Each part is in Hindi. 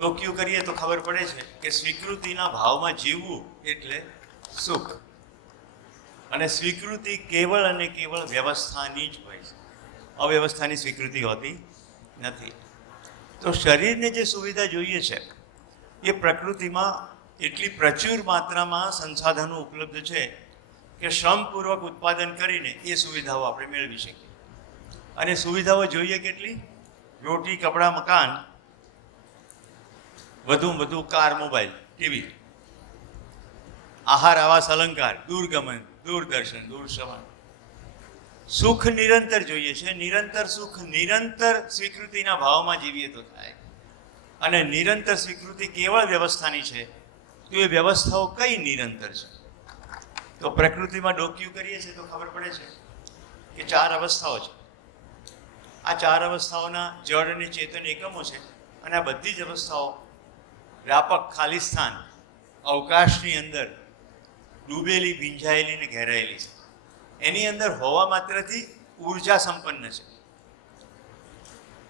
ડોક્યુ કરીએ તો ખબર પડે છે કે સ્વીકૃતિના ભાવમાં જીવવું એટલે સુખ, અને સ્વીકૃતિ કેવળ અને કેવળ વ્યવસ્થાની જ હોય છે, અવ્યવસ્થાની સ્વીકૃતિ હોતી નથી. તો શરીરને જે સુવિધા જોઈએ છે એ પ્રકૃતિમાં એટલી પ્રચુર માત્રામાં સંસાધનો ઉપલબ્ધ છે કે શ્રમપૂર્વક ઉત્પાદન કરીને એ સુવિધાઓ આપણે મેળવી શકીએ. અને સુવિધાઓ જોઈએ કેટલી? રોટી, કપડાં, મકાન, વધુમાં વધુ કાર, મોબાઈલ, ટીવી, આહાર, આવાસ, અલંકાર, દૂરગમન, દૂરદર્શન, દૂરશ્રવણ. સુખ નિરંતર જોઈએ છે. નિરંતર સુખ નિરંતર સ્વીકૃતિના ભાવમાં જીવીએ તો થાય. અને નિરંતર સ્વીકૃતિ કેવળ વ્યવસ્થાની છે. તો એ વ્યવસ્થાઓ કઈ નિરંતર છે? તો પ્રકૃતિમાં ડોક્યુ કરીએ છીએ તો ખબર પડે છે કે 4 અવસ્થાઓ છે. આ 4 અવસ્થાઓના જળ અને ચેતન એકમો છે. અને આ બધી જ અવસ્થાઓ વ્યાપક ખાલિસ્તાન, અવકાશની અંદર ડૂબેલી, ભીંજાયેલી ને ઘેરાયેલી છે. એની અંદર હોવા માત્રથી ઉર્જા સંપન્ન છે.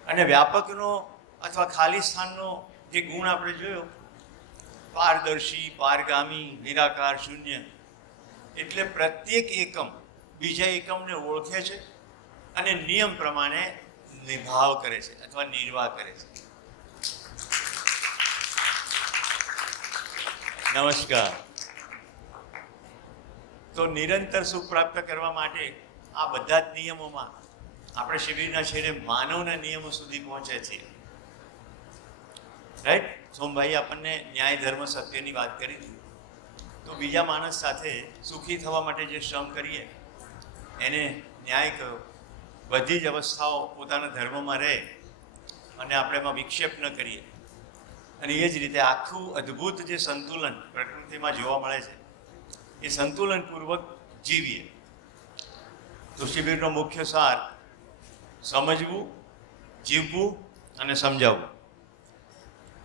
અને વ્યાપકનો અથવા ખાલિસ્તાનનો જે ગુણ આપણે જોયો, પારદર્શી, પારગામી, નિરાકાર, શૂન્ય. એટલે પ્રત્યેક એકમ બીજા એકમને ઓળખે છે અને નિયમ પ્રમાણે નિભાવ કરે છે અથવા નિર્વાહ કરે છે. નમસ્કાર. તો નિરંતર સુખ પ્રાપ્ત કરવા માટે આ બધા જ નિયમોમાં આપણે શિબિરના છેડે માનવના નિયમો સુધી પહોંચે છીએ. રાઈટ? સોમભાઈ આપણને ન્યાય, ધર્મ, સત્યની વાત કરી હતી. તો બીજા માણસ સાથે સુખી થવા માટે જે શ્રમ કરીએ એને ન્યાય કહ્યો. બધી જ અવસ્થાઓ પોતાના ધર્મમાં રહે અને આપણે એમાં વિક્ષેપ ન કરીએ. અને એ જ રીતે આખું અદ્ભુત જે સંતુલન પ્રકૃતિમાં જોવા મળે છે એ સંતુલનપૂર્વક જીવીએ. તો શિબિરનો મુખ્ય સાર સમજવું, જીવવું અને સમજાવવું.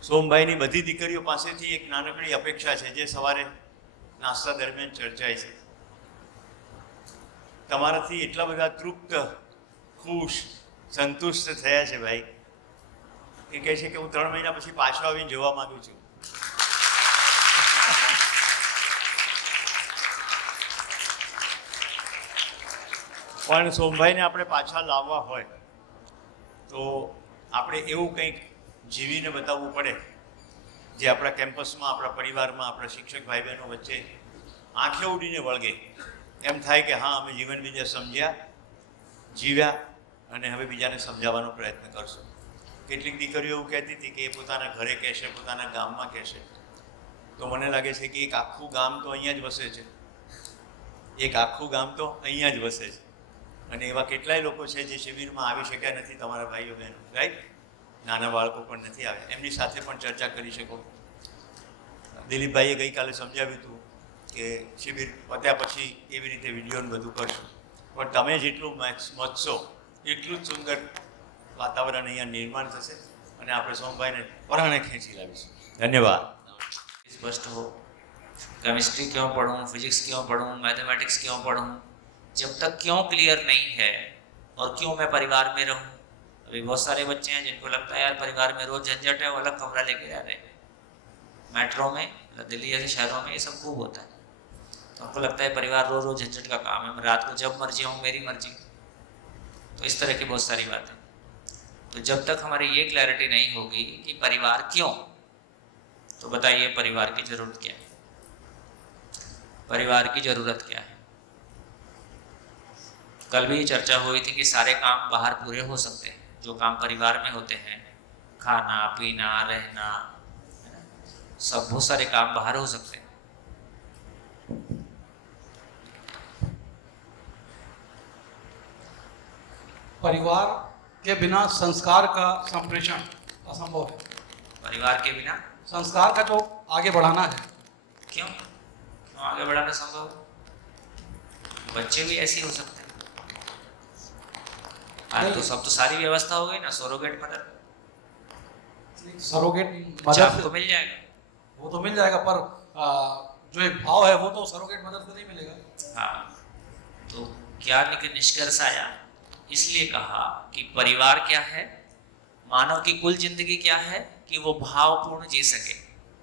સોમભાઈની બધી દીકરીઓ પાસેથી એક નાનકડી અપેક્ષા છે જે સવારે નાસ્તા દરમિયાન ચર્ચાય છે. તમારાથી એટલા બધા તૃપ્ત, ખુશ, સંતુષ્ટ થયા છે ભાઈ એ કહે છે કે હું 3 મહિના પછી પાછો આવીને જોવા માંગુ છું. પણ સોમભાઈને આપણે પાછા લાવવા હોય તો આપણે એવું કંઈક જીવીને બતાવવું પડે જે આપણા કેમ્પસમાં, આપણા પરિવારમાં, આપણા શિક્ષક ભાઈ બહેનો વચ્ચે આંખે ઉડીને વળગે. એમ થાય કે હા, અમે જીવન બીજા સમજ્યા, જીવ્યા અને હવે બીજાને સમજાવવાનો પ્રયત્ન કરશું. કેટલીક દીકરીઓ એવું કહેતી હતી કે એ પોતાના ઘરે કહેશે, પોતાના ગામમાં કહેશે. તો મને લાગે છે કે એક આખું ગામ તો અહીંયા જ વસે છે. એક આખું ગામ તો અહીંયા જ વસે છે. અને એવા કેટલાય લોકો છે જે શિબિરમાં આવી શક્યા નથી, તમારા ભાઈઓ બહેનો, રાઈટ? નાના બાળકો પણ નથી આવ્યા. એમની સાથે પણ ચર્ચા કરી શકો. દિલીપભાઈએ ગઈકાલે સમજાવ્યું હતું કે શિબિર પત્યા પછી એવી રીતે વિડીયોને બધું કરશું. પણ તમે જેટલું મચશો એટલું જ સુંદર વાતાવરણ અહીંયા નિર્માણ થશે અને આપણે સોમભાઈને પરાણે ખેંચી લાવીશું. ધન્યવાદ. स्पष्ट हो, केमिस्ट्री क्यों पढ़ूं, फिजिक्स क्यों पढ़ूं, मैथमेटिक्स क्यों पढ़ूं, जब तक क्यों क्लियर नहीं है और क्यों मैं परिवार में रहूं. अभी बहुत सारे बच्चे हैं जिनको लगता है यार परिवार में रोज झंझट है, वो अलग कमरा लेके रह रहे हैं. मेट्रो में, दिल्ली जैसे शहरों में ये सब खूब होता है. तो आपको लगता है परिवार रोज रोज झंझट का काम है, रात को जब मर्जी हूँ मेरी मर्जी. तो इस तरह की बहुत सारी बातें. तो जब तक हमारी ये क्लैरिटी नहीं होगी कि परिवार क्यों, तो बताइए परिवार की जरूरत क्या है. परिवार की जरूरत क्या है? कल भी चर्चा हुई थी कि सारे काम बाहर पूरे हो सकते हैं जो काम परिवार में होते हैं. खाना, पीना, रहना, सब बहुत सारे काम बाहर हो सकते हैं. परिवार के बिना संस्कार का संप्रेषण असंभव है. परिवार के बिना संस्कार का जो आगे बढ़ाना है, क्यों आगे बढ़ाना संभव? बच्चे भी ऐसे ही हो सकते हैं. आज तो सब तो सारी व्यवस्था हो गई ना, सरोगेट मदर, सरोगेट बच्चा मदर आपको मिल जाएगा. वो तो मिल जाएगा, पर जो एक भाव है वो तो सरोगेट मदर से नहीं मिलेगा. हाँ, तो क्या निष्कर्ष आया? इसलिए कहा कि परिवार क्या है, मानव की कुल जिंदगी क्या है कि वो भावपूर्ण जी सके।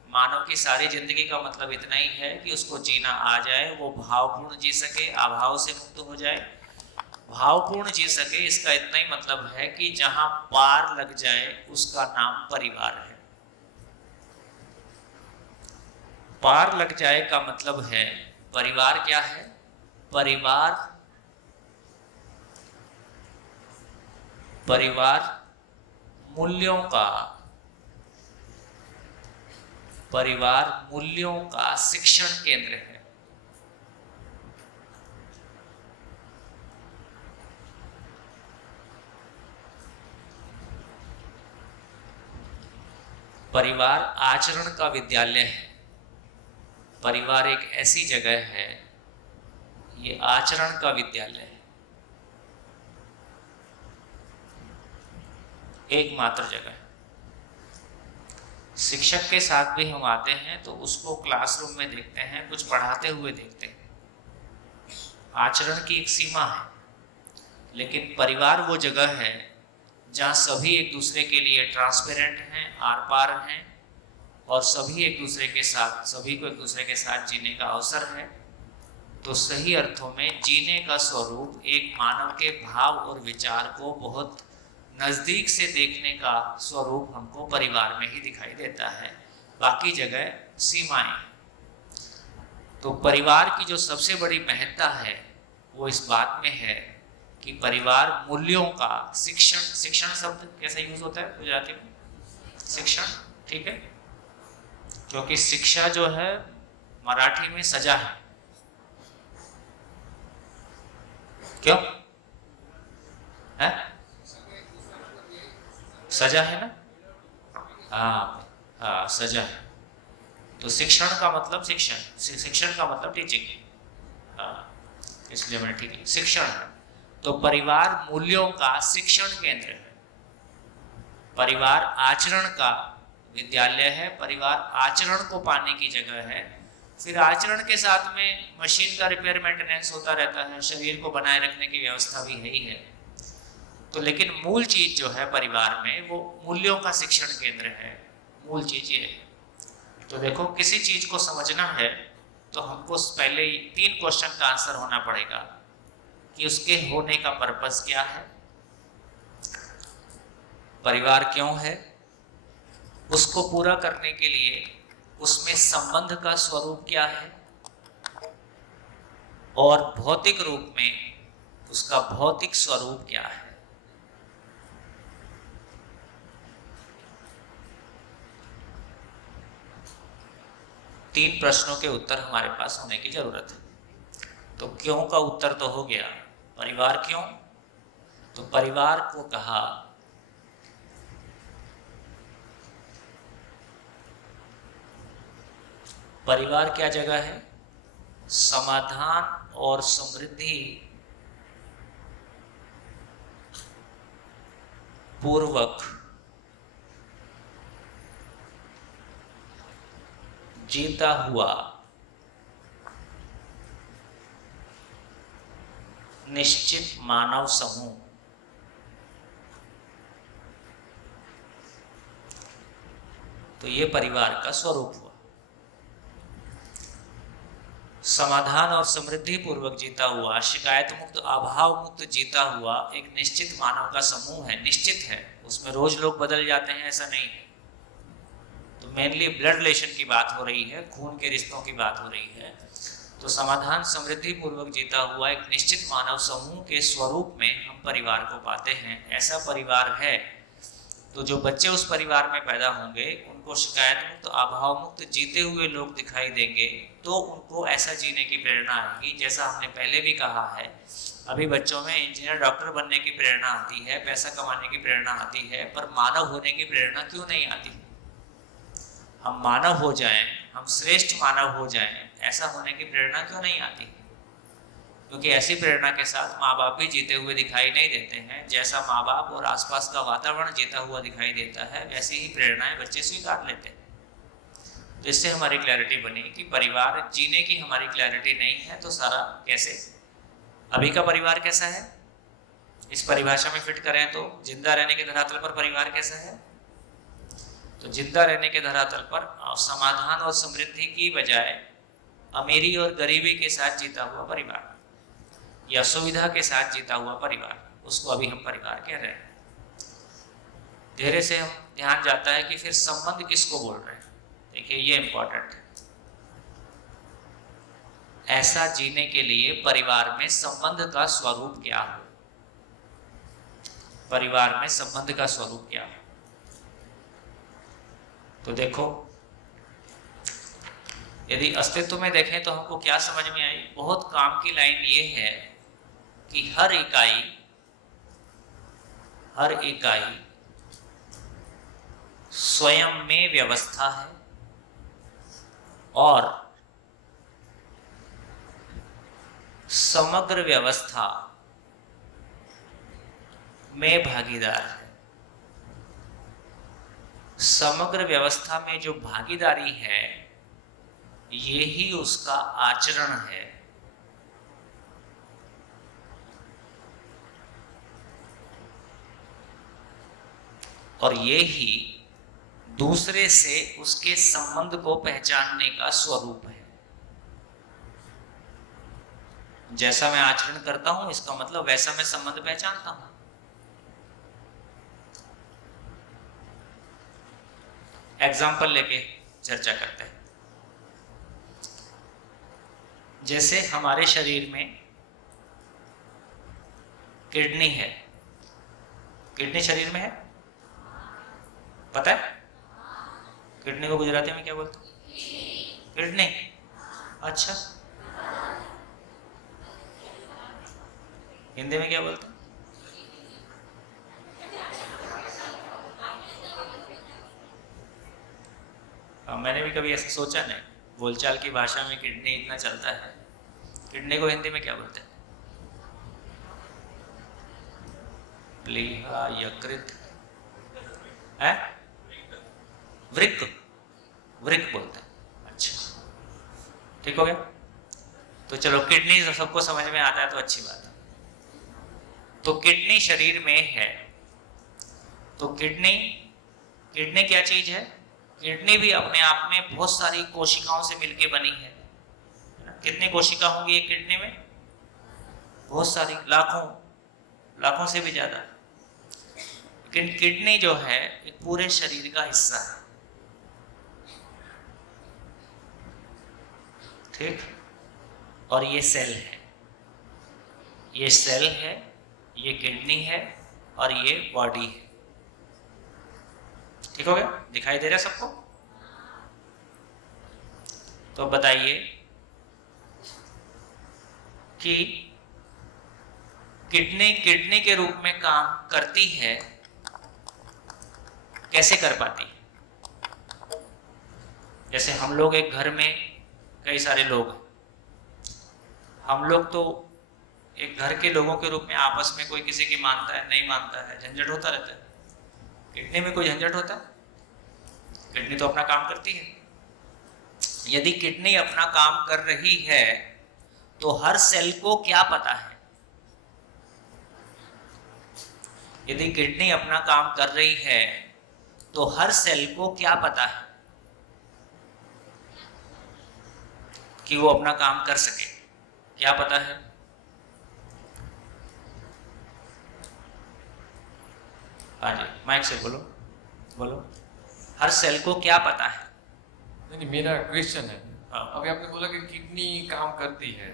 मानव की सारी जिंदगी का मतलब इतना ही है कि उसको जीना आ जाए, वो भावपूर्ण जी सके, अभाव से मुक्त हो जाए। भावपूर्ण जी सके इसका इतना ही मतलब है कि जहां पार लग जाए उसका नाम परिवार है। पार लग जाए का मतलब है, परिवार क्या है? परिवार मूल्यों का शिक्षण केंद्र है। परिवार आचरण का विद्यालय है। परिवार एक ऐसी जगह है, ये आचरण का विद्यालय है, एकमात्र जगह है। शिक्षक के साथ भी हम आते हैं तो उसको क्लासरूम में देखते हैं, कुछ पढ़ाते हुए देखते हैं। आचरण की एक सीमा है, लेकिन परिवार वो जगह है जहाँ सभी एक दूसरे के लिए ट्रांसपेरेंट हैं, आर पार हैं, और सभी को एक दूसरे के साथ जीने का अवसर है। तो सही अर्थों में जीने का स्वरूप एक मानव के भाव और विचार को बहुत नजदीक से देखने का स्वरूप हमको परिवार में ही दिखाई देता है, बाकी जगह सीमाएं। तो परिवार की जो सबसे बड़ी महत्ता है वो इस बात में है कि परिवार मूल्यों का शिक्षण शब्द कैसे यूज होता है गुजराती में? शिक्षण, ठीक है, क्योंकि शिक्षा जो है मराठी में सजा है। क्यों है? सजा है ना? हाँ, सजा है। तो शिक्षण का मतलब शिक्षण का मतलब टीचिंग। इसलिए मैंने ठीक है, शिक्षण है। तो परिवार मूल्यों का शिक्षण केंद्र है। परिवार आचरण का विद्यालय है। परिवार आचरण को पाने की जगह है। फिर आचरण के साथ में मशीन का रिपेयर मेंटेनेंस होता रहता है, शरीर को बनाए रखने की व्यवस्था भी है ही है। तो लेकिन मूल चीज जो है परिवार में वो मूल्यों का शिक्षण केंद्र है। मूल चीज ये है। तो देखो, किसी चीज को समझना है तो हमको पहले ही 3 क्वेश्चन का आंसर होना पड़ेगा कि उसके होने का पर्पस क्या है, परिवार क्यों है, उसको पूरा करने के लिए उसमें संबंध का स्वरूप क्या है, और भौतिक रूप में उसका भौतिक स्वरूप क्या है। तीन प्रश्नों के उत्तर हमारे पास होने की जरूरत है। तो क्यों का उत्तर तो हो गया, परिवार क्यों? तो परिवार को कहा परिवार क्या जगह है? समाधान और समृद्धि पूर्वक जीता हुआ निश्चित मानव समूह। तो ये परिवार का स्वरूप हुआ। समाधान और समृद्धि पूर्वक जीता हुआ, शिकायत मुक्त, अभाव मुक्त जीता हुआ एक निश्चित मानव का समूह है। निश्चित है, उसमें रोज लोग बदल जाते हैं ऐसा नहीं है। तो मेनली ब्लड रिलेशन की बात हो रही है, खून के रिश्तों की बात हो रही है। तो समाधान समृद्धि पूर्वक जीता हुआ एक निश्चित मानव समूह के स्वरूप में हम परिवार को पाते हैं। ऐसा परिवार है तो जो बच्चे उस परिवार में पैदा होंगे उनको शिकायत मुक्त, अभाव मुक्त जीते हुए लोग दिखाई देंगे। तो उनको ऐसा जीने की प्रेरणा आएगी। जैसा हमने पहले भी कहा है, अभी बच्चों में इंजीनियर डॉक्टर बनने की प्रेरणा आती है, पैसा कमाने की प्रेरणा आती है, पर मानव होने की प्रेरणा क्यों नहीं आती? हम मानव हो जाएं, हम श्रेष्ठ मानव हो जाएं, ऐसा होने की प्रेरणा क्यों नहीं आती? क्योंकि ऐसी प्रेरणा के साथ माँ बाप भी जीते हुए दिखाई नहीं देते हैं। जैसा माँ बाप और आसपास का वातावरण जीता हुआ दिखाई देता है, वैसी ही प्रेरणाएं बच्चे स्वीकार लेते हैं। तो इससे हमारी क्लैरिटी बनी कि परिवार जीने की हमारी क्लैरिटी नहीं है तो सारा कैसे। अभी का परिवार कैसा है, इस परिभाषा में फिट करें तो जिंदा रहने के धरातल पर परिवार कैसा है? तो जिंदा रहने के धरातल पर समाधान और समृद्धि की बजाय अमीरी और गरीबी के साथ जीता हुआ परिवार या सुविधा के साथ जीता हुआ परिवार, उसको अभी हम परिवार कह रहे हैं। धीरे से हम ध्यान जाता है कि फिर संबंध किसको बोल रहे हैं। देखिए ये इंपॉर्टेंट है। ऐसा जीने के लिए परिवार में संबंध का स्वरूप क्या हो, परिवार में संबंध का स्वरूप क्या हो। तो देखो, यदि अस्तित्व में देखें तो हमको क्या समझ में आई, बहुत काम की लाइन ये है कि हर इकाई स्वयं में व्यवस्था है और समग्र व्यवस्था में भागीदार है। समग्र व्यवस्था में जो भागीदारी है ये ही उसका आचरण है। और ये ही दूसरे से उसके संबंध को पहचानने का स्वरूप है। जैसा मैं आचरण करता हूं इसका मतलब वैसा मैं संबंध पहचानता हूं। एग्जाम्पल लेके चर्चा करते हैं। जैसे हमारे शरीर में किडनी है, किडनी शरीर में है, पता है? किडनी को गुजराती में क्या बोलते हैं? किडनी। अच्छा, हिंदी में क्या बोलते हैं? मैंने भी कभी ऐसा सोचा नहीं, बोलचाल की भाषा में किडनी इतना चलता है। किडनी को हिंदी में क्या बोलते हैं? प्लीहा, यकृत, है? वृक्क, वृक्क बोलते हैं। अच्छा, ठीक हो गया। तो चलो, किडनी सबको समझ में आता है तो अच्छी बात है। तो किडनी शरीर में है, तो किडनी क्या चीज है? किडनी भी अपने आप में बहुत सारी कोशिकाओं से मिलके बनी है। कितनी कोशिका होंगी एक किडनी में? बहुत सारी, लाखों से भी ज्यादा। लेकिन किडनी जो है एक पूरे शरीर का हिस्सा है, ठीक? और ये सेल है, ये सेल है, ये किडनी है और ये बॉडी है। ठीक हो गया? दिखाई दे रहा है सबको? तो बताइए कि किडनी के रूप में काम करती है, कैसे कर पाती? जैसे हम लोग एक घर में कई सारे लोग हैं, हम लोग तो एक घर के लोगों के रूप में आपस में कोई किसी की मानता है, नहीं मानता है, झंझट होता रहता है। किडनी में कोई झंझट होता है? किडनी तो अपना काम करती है। यदि किडनी अपना काम कर रही है तो हर सेल को क्या पता है? यदि किडनी अपना काम कर रही है तो हर सेल को क्या पता है कि वो अपना काम कर सके? क्या पता है? हाँ जी, माइक से बोलो, बोलो। हर सेल को क्या पता है? नहीं, मेरा क्वेश्चन है, हाँ। अभी आपने बोला कि किडनी काम करती है,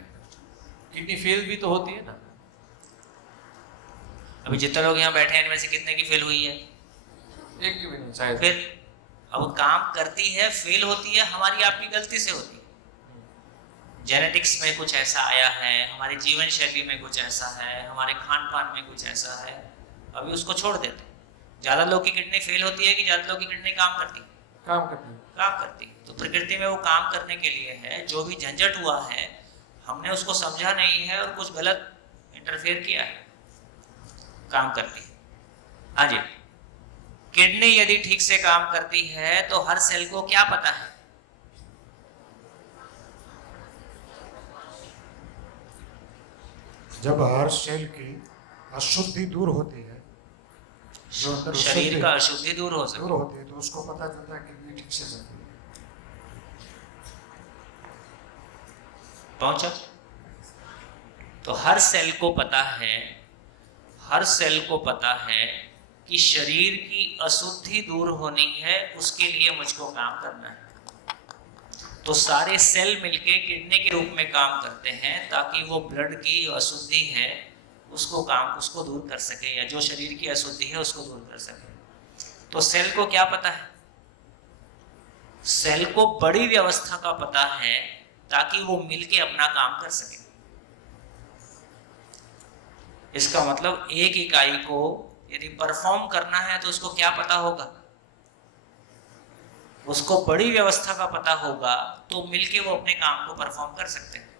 किडनी फेल भी तो होती है ना? अभी जितने लोग यहाँ बैठे हैं इनमें से कितने की फेल हुई है? एक भी नहीं शायद। फिर अब काम करती है, फेल होती है, हमारी आपकी गलती से होती है। जेनेटिक्स में कुछ ऐसा आया है, हमारी जीवन शैली में कुछ ऐसा है, हमारे खान पान में कुछ ऐसा है, अभी उसको छोड़ देते हैं। ज्यादा लोग की किडनी फेल होती है कि ज्यादा लोग की किडनी काम करती है? काम करती है। काम करती है। तो प्रकृति में वो काम करने के लिए है। जो भी झंझट हुआ है हमने उसको समझा नहीं है और कुछ गलत इंटरफेयर किया है, काम करती है। हाँ जी, किडनी यदि ठीक से काम करती है तो हर सेल को क्या पता है? जब हर सेल की अशुद्धि दूर होती है जो अंदर शरीर शुद्धि- का अशुद्धि दूर हो दूर सके। होती है तो उसको पता चलता है किडनी ठीक से चलती है। पहुंचा? तो हर सेल को पता है, हर सेल को पता है कि शरीर की अशुद्धि दूर होनी है, उसके लिए मुझको काम करना है। तो सारे सेल मिलके किडनी के रूप में काम करते हैं ताकि वो ब्लड की अशुद्धि है उसको दूर कर सके, या जो शरीर की अशुद्धि है उसको दूर कर सके। तो सेल को क्या पता है? सेल को बड़ी व्यवस्था का पता है ताकि वो मिलके अपना काम कर सके। इसका मतलब एक इकाई को यदि परफॉर्म करना है तो उसको क्या पता होगा? उसको बड़ी व्यवस्था का पता होगा, तो मिलके वो अपने काम को परफॉर्म कर सकते हैं।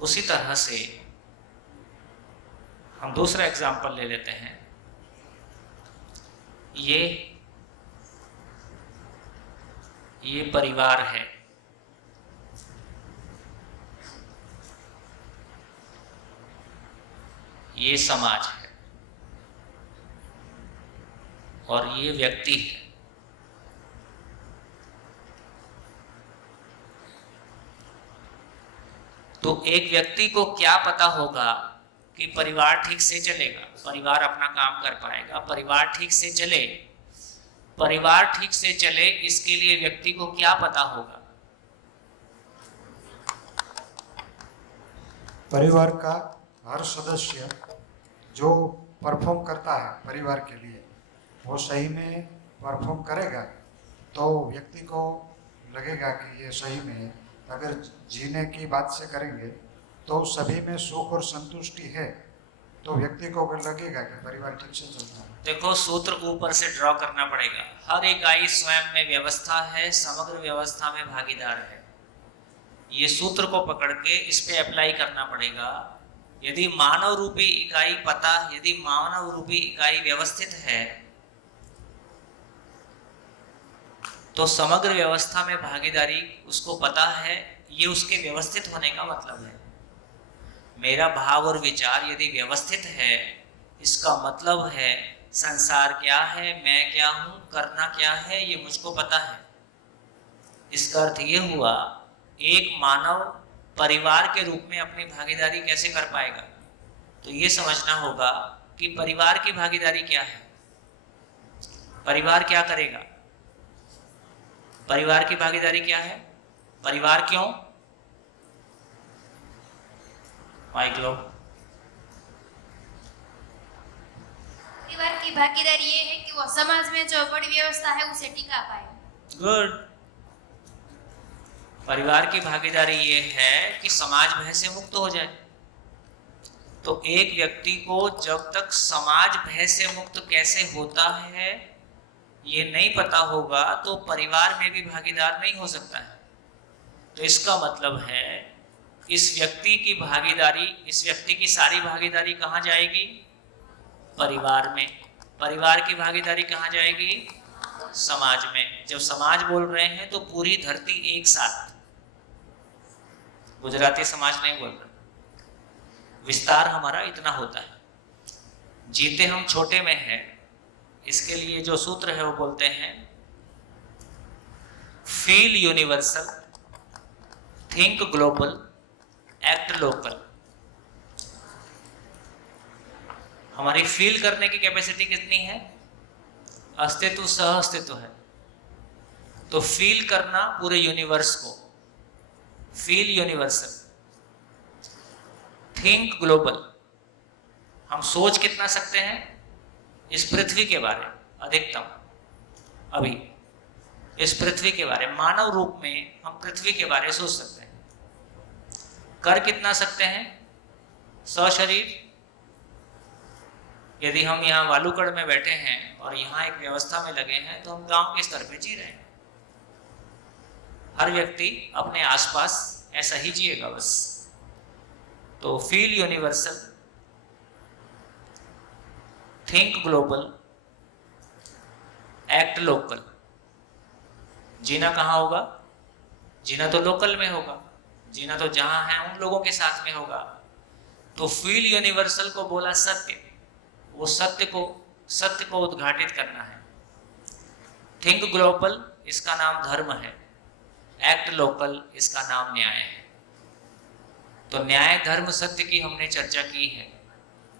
उसी तरह से हम दूसरा एग्जांपल ले लेते हैं। ये परिवार है, ये समाज है और ये व्यक्ति है। तो एक व्यक्ति को क्या पता होगा कि परिवार ठीक से चलेगा, परिवार अपना काम कर पाएगा, परिवार ठीक से चले, परिवार ठीक से चले, इसके लिए व्यक्ति को क्या पता होगा? परिवार का हर सदस्य जो परफॉर्म करता है परिवार के लिए, वो सही में परफॉर्म करेगा तो व्यक्ति को लगेगा कि ये सही में है। अगर जीने की बात से करेंगे तो सभी में सुख और संतुष्टि है तो व्यक्ति को अगर लगेगा कि परिवार ठीक से चलता है। देखो, सूत्र ऊपर से ड्रॉ करना पड़ेगा। हर इकाई स्वयं में व्यवस्था है, समग्र व्यवस्था में भागीदार है। ये सूत्र को पकड़ के इस पे अप्लाई करना पड़ेगा। यदि मानव रूपी इकाई यदि मानव रूपी इकाई व्यवस्थित है तो समग्र व्यवस्था में भागीदारी उसको पता है। ये उसके व्यवस्थित होने का मतलब है। मेरा भाव और विचार यदि व्यवस्थित है, इसका मतलब है संसार क्या है, मैं क्या हूं, करना क्या है, ये मुझको पता है। इसका अर्थ ये हुआ, एक मानव परिवार के रूप में अपनी भागीदारी कैसे कर पाएगा? तो ये समझना होगा कि परिवार की भागीदारी क्या है, परिवार क्या करेगा, परिवार की भागीदारी क्या है, परिवार क्यों? माइक लो। परिवार की भागीदारी ये है कि वो समाज में जो बड़ी व्यवस्था है उसे टिका पाए। गुड। परिवार की भागीदारी ये है कि समाज भय से मुक्त हो जाए। तो एक व्यक्ति को जब तक समाज भय से मुक्त कैसे होता है ये नहीं पता होगा तो परिवार में भी भागीदार नहीं हो सकता है। तो इसका मतलब है इस व्यक्ति की भागीदारी, इस व्यक्ति की सारी भागीदारी कहाँ जाएगी? परिवार में। परिवार की भागीदारी कहाँ जाएगी? समाज में। जब समाज बोल रहे हैं तो पूरी धरती एक साथ, गुजराती समाज नहीं बोल रहे। विस्तार हमारा इतना होता है। जीते हम छोटे में हैं, इसके लिए जो सूत्र है वो बोलते हैं feel universal, think global, act local. हमारी फील करने की कैपेसिटी कितनी है? अस्तित्व सह अस्तित्व है। तो फील करना पूरे यूनिवर्स को, फील यूनिवर्सल, थिंक ग्लोबल। हम सोच कितना सकते हैं? इस पृथ्वी के बारे अधिकतम, अभी इस पृथ्वी के बारे, मानव रूप में हम पृथ्वी के बारे सोच सकते हैं। कर कितना सकते हैं? सशरीर। यदि हम यहाँ वालूकड़ में बैठे हैं और यहाँ एक व्यवस्था में लगे हैं तो हम गांव के स्तर पे जी रहे हैं। हर व्यक्ति अपने आसपास ऐसा ही जिएगा बस। तो feel universal, think global, act local. जीना कहाँ होगा? जीना तो लोकल में होगा, जीना तो जहां है उन लोगों के साथ में होगा। तो फील यूनिवर्सल को बोला सत्य, वो सत्य को सत्य को उद्घाटित करना है। थिंक ग्लोबल इसका नाम धर्म है, एक्ट लोकल इसका नाम न्याय है। तो न्याय धर्म सत्य की हमने चर्चा की है।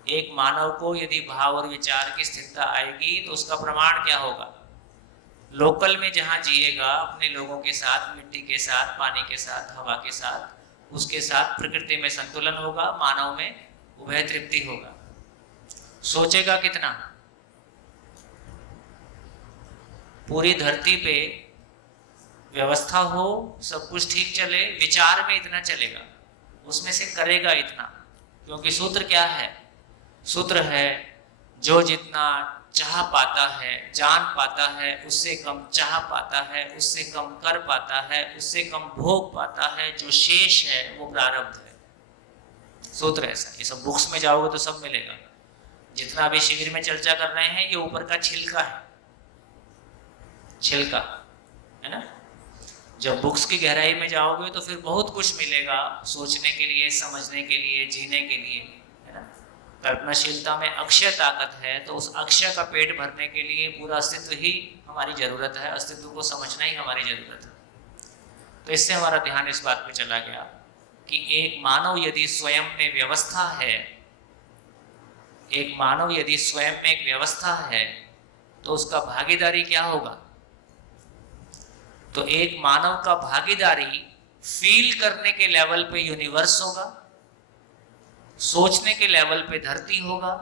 एक मानव को यदि भाव और विचार की स्थिरता आएगी तो उसका प्रमाण क्या होगा? लोकल में जहाँ जिएगा अपने लोगों के साथ, मिट्टी के साथ, पानी के साथ, हवा के साथ, उसके साथ प्रकृति में संतुलन होगा, मानव में उभय तृप्ति होगा। सोचेगा कितना? पूरी धरती पे व्यवस्था हो, सब कुछ ठीक चले, विचार में इतना चलेगा, उसमें से करेगा इतना। क्योंकि सूत्र क्या है? सूत्र है जो जितना चाह पाता है, जान पाता है, उससे कम चाह पाता है, उससे कम कर पाता है, उससे कम भोग पाता है, जो शेष है वो प्रारब्ध है। सूत्र ऐसा। ये सब बुक्स में जाओगे तो सब मिलेगा। जितना अभी शिविर में चर्चा कर रहे हैं ये ऊपर का छिलका है, छिलका है ना। जब बुक्स की गहराई में जाओगे तो फिर बहुत कुछ मिलेगा सोचने के लिए, समझने के लिए, जीने के लिए, है ना। कल्पनाशीलता में अक्षय ताकत है, तो उस अक्षय का पेट भरने के लिए पूरा अस्तित्व ही हमारी जरूरत है, अस्तित्व को समझना ही हमारी जरूरत है। तो इससे हमारा ध्यान इस बात पे चला गया कि एक मानव यदि स्वयं में व्यवस्था है, एक मानव यदि स्वयं में एक व्यवस्था है तो उसका भागीदारी क्या होगा? तो एक मानव का भागीदारी फील करने के लेवल पे यूनिवर्स होगा, सोचने के लेवल पे धरती होगा,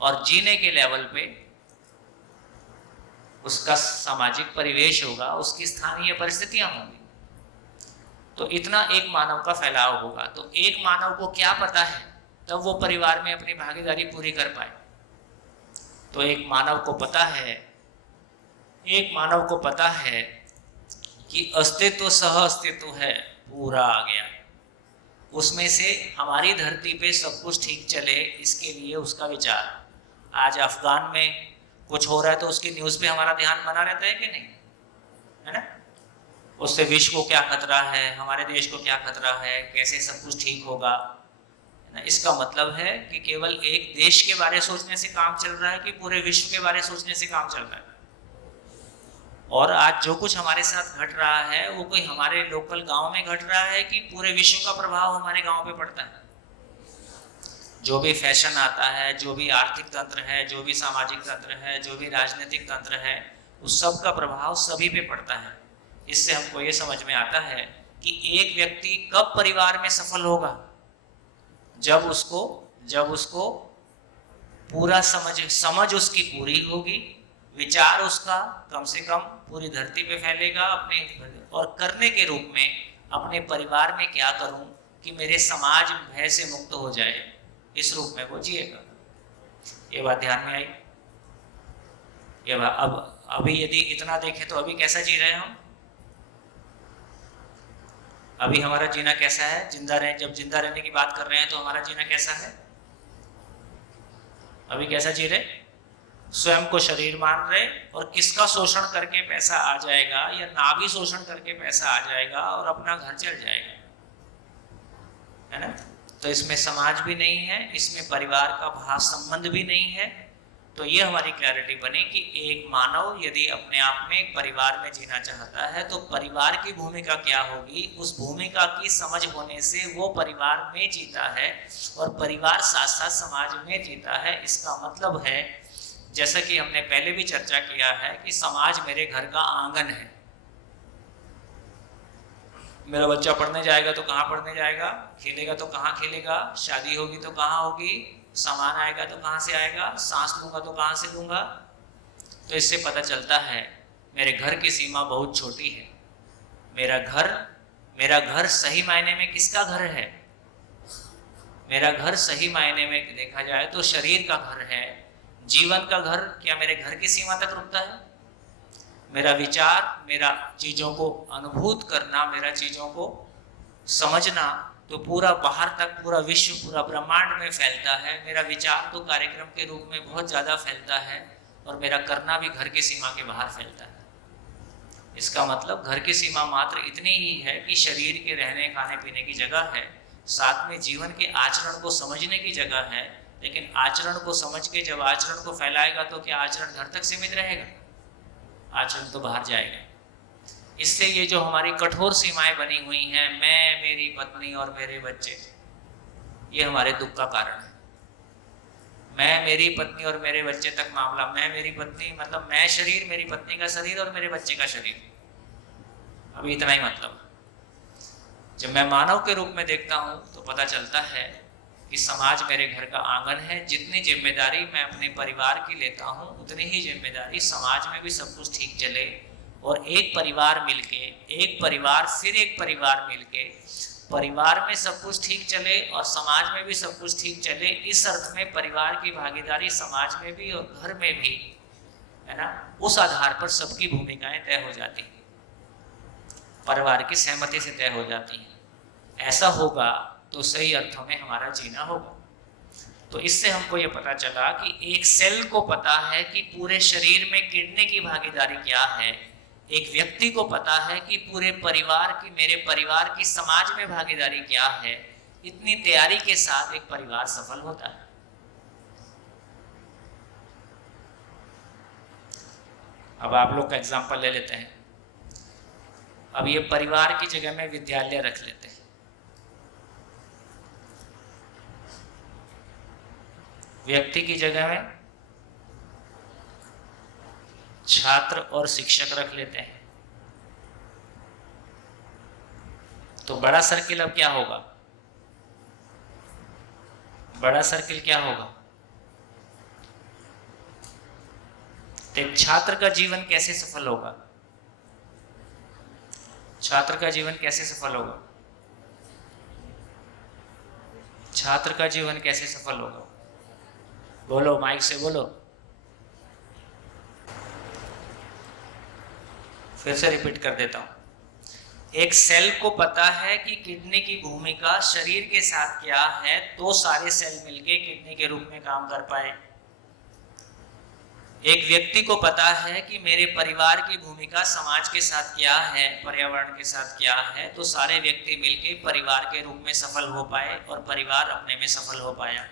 और जीने के लेवल पे उसका सामाजिक परिवेश होगा, उसकी स्थानीय परिस्थितियां होंगी। तो इतना एक मानव का फैलाव होगा। तो एक मानव को क्या पता है तब वो परिवार में अपनी भागीदारी पूरी कर पाए। तो एक मानव को पता है, एक मानव को पता है कि अस्तित्व सह अस्तित्व है, पूरा आ गया, उसमें से हमारी धरती पे सब कुछ ठीक चले इसके लिए उसका विचार। आज अफगान में कुछ हो रहा है तो उसकी न्यूज़ पे हमारा ध्यान बना रहता है कि नहीं, है ना। उससे विश्व को क्या खतरा है, हमारे देश को क्या खतरा है, कैसे सब कुछ ठीक होगा, है ना। इसका मतलब है कि केवल एक देश के बारे सोचने से काम चल रहा है कि पूरे विश्व के बारे सोचने से काम चल रहा है। और आज जो कुछ हमारे साथ घट रहा है वो कोई हमारे लोकल गांव में घट रहा है कि पूरे विश्व का प्रभाव हमारे गांव पे पड़ता है। जो भी फैशन आता है, जो भी आर्थिक तंत्र है, जो भी सामाजिक तंत्र है, जो भी राजनीतिक तंत्र है, उस सब का प्रभाव सभी पे पड़ता है। इससे हमको ये समझ में आता है कि एक व्यक्ति कब परिवार में सफल होगा? जब उसको पूरा समझ उसकी पूरी होगी, विचार उसका कम से कम पूरी धरती पे फैलेगा अपने, और करने के रूप में अपने परिवार में क्या करूं कि मेरे समाज भय से मुक्त हो जाए, इस रूप में वो जिएगा। ये बात ध्यान में आई? ये बात अब अभी यदि इतना देखें तो अभी कैसा जी रहे हम? अभी हमारा जीना कैसा है? जब जिंदा रहने की बात कर रहे हैं तो हमारा जीना कैसा है? अभी कैसा जी रहे? स्वयं को शरीर मान रहे, और किसका शोषण करके पैसा आ जाएगा या ना भी शोषण करके पैसा आ जाएगा और अपना घर चल जाएगा, है ना। तो इसमें समाज भी नहीं है, इसमें परिवार का भाव संबंध भी नहीं है। तो ये हमारी क्लैरिटी बनी कि एक मानव यदि अपने आप में एक परिवार में जीना चाहता है तो परिवार की भूमिका क्या होगी, उस भूमिका की समझ होने से वो परिवार में जीता है और परिवार साथ साथ समाज में जीता है। इसका मतलब है, जैसा कि हमने पहले भी चर्चा किया है, कि समाज मेरे घर का आंगन है। मेरा बच्चा पढ़ने जाएगा तो कहाँ पढ़ने जाएगा, खेलेगा तो कहाँ खेलेगा, शादी होगी तो कहाँ होगी, सामान आएगा तो कहाँ से आएगा, सांस लूंगा तो कहाँ से लूंगा। तो इससे पता चलता है मेरे घर की सीमा बहुत छोटी है। मेरा घर सही मायने में किसका घर है? मेरा घर सही मायने में देखा जाए तो शरीर का घर है, जीवन का घर क्या मेरे घर की सीमा तक रुकता है? मेरा विचार, मेरा चीज़ों को अनुभूत करना, मेरा चीज़ों को समझना तो पूरा बाहर तक, पूरा विश्व, पूरा ब्रह्मांड में फैलता है। मेरा विचार तो कार्यक्रम के रूप में बहुत ज़्यादा फैलता है, और मेरा करना भी घर की सीमा के बाहर फैलता है। इसका मतलब घर की सीमा मात्र इतनी ही है कि शरीर के रहने खाने पीने की जगह है, साथ में जीवन के आचरण को समझने की जगह है, लेकिन आचरण को समझ के जब आचरण को फैलाएगा तो क्या आचरण घर तक सीमित रहेगा? आचरण तो बाहर जाएगा। इससे ये जो हमारी कठोर सीमाएं बनी हुई हैं, मैं, मेरी पत्नी और मेरे बच्चे, ये हमारे दुख का कारण है। मैं, मेरी पत्नी और मेरे बच्चे तक मामला, मैं, मेरी पत्नी मतलब मैं शरीर, मेरी पत्नी का शरीर और मेरे बच्चे का शरीर, अभी इतना ही मतलब। जब मैं मानव के रूप में देखता हूँ तो पता चलता है कि समाज मेरे घर का आंगन है। जितनी जिम्मेदारी मैं अपने परिवार की लेता हूँ उतनी ही जिम्मेदारी समाज में भी सब कुछ ठीक चले, और एक परिवार मिलके, एक परिवार फिर एक परिवार मिलके, परिवार में सब कुछ ठीक चले और समाज में भी सब कुछ ठीक चले। इस अर्थ में परिवार की भागीदारी समाज में भी और घर में भी, है ना, उस आधार पर सबकी भूमिकाएं तय हो जाती हैं, परिवार की सहमति से तय हो जाती हैं। ऐसा होगा तो सही अर्थों में हमारा जीना होगा। तो इससे हमको ये पता चला कि एक सेल को पता है कि पूरे शरीर में किडनी की भागीदारी क्या है, एक व्यक्ति को पता है कि पूरे परिवार की, मेरे परिवार की समाज में भागीदारी क्या है। इतनी तैयारी के साथ एक परिवार सफल होता है। अब आप लोग का एग्जाम्पल ले लेते हैं। अब ये परिवार की जगह में विद्यालय रख लेते हैं। व्यक्ति की जगह में छात्र और शिक्षक रख लेते हैं। तो बड़ा सर्किल अब क्या होगा? बड़ा सर्किल क्या होगा? तो एक छात्र का जीवन कैसे सफल होगा? छात्र का जीवन कैसे सफल होगा? छात्र का जीवन कैसे सफल होगा? बोलो, माइक से बोलो। फिर से रिपीट कर देता हूं। एक सेल को पता है कि किडनी की भूमिका शरीर के साथ क्या है, तो सारे सेल मिलके किडनी के रूप में काम कर पाए। एक व्यक्ति को पता है कि मेरे परिवार की भूमिका समाज के साथ क्या है, पर्यावरण के साथ क्या है, तो सारे व्यक्ति मिलके परिवार के रूप में सफल हो पाए और परिवार अपने में सफल हो पाया।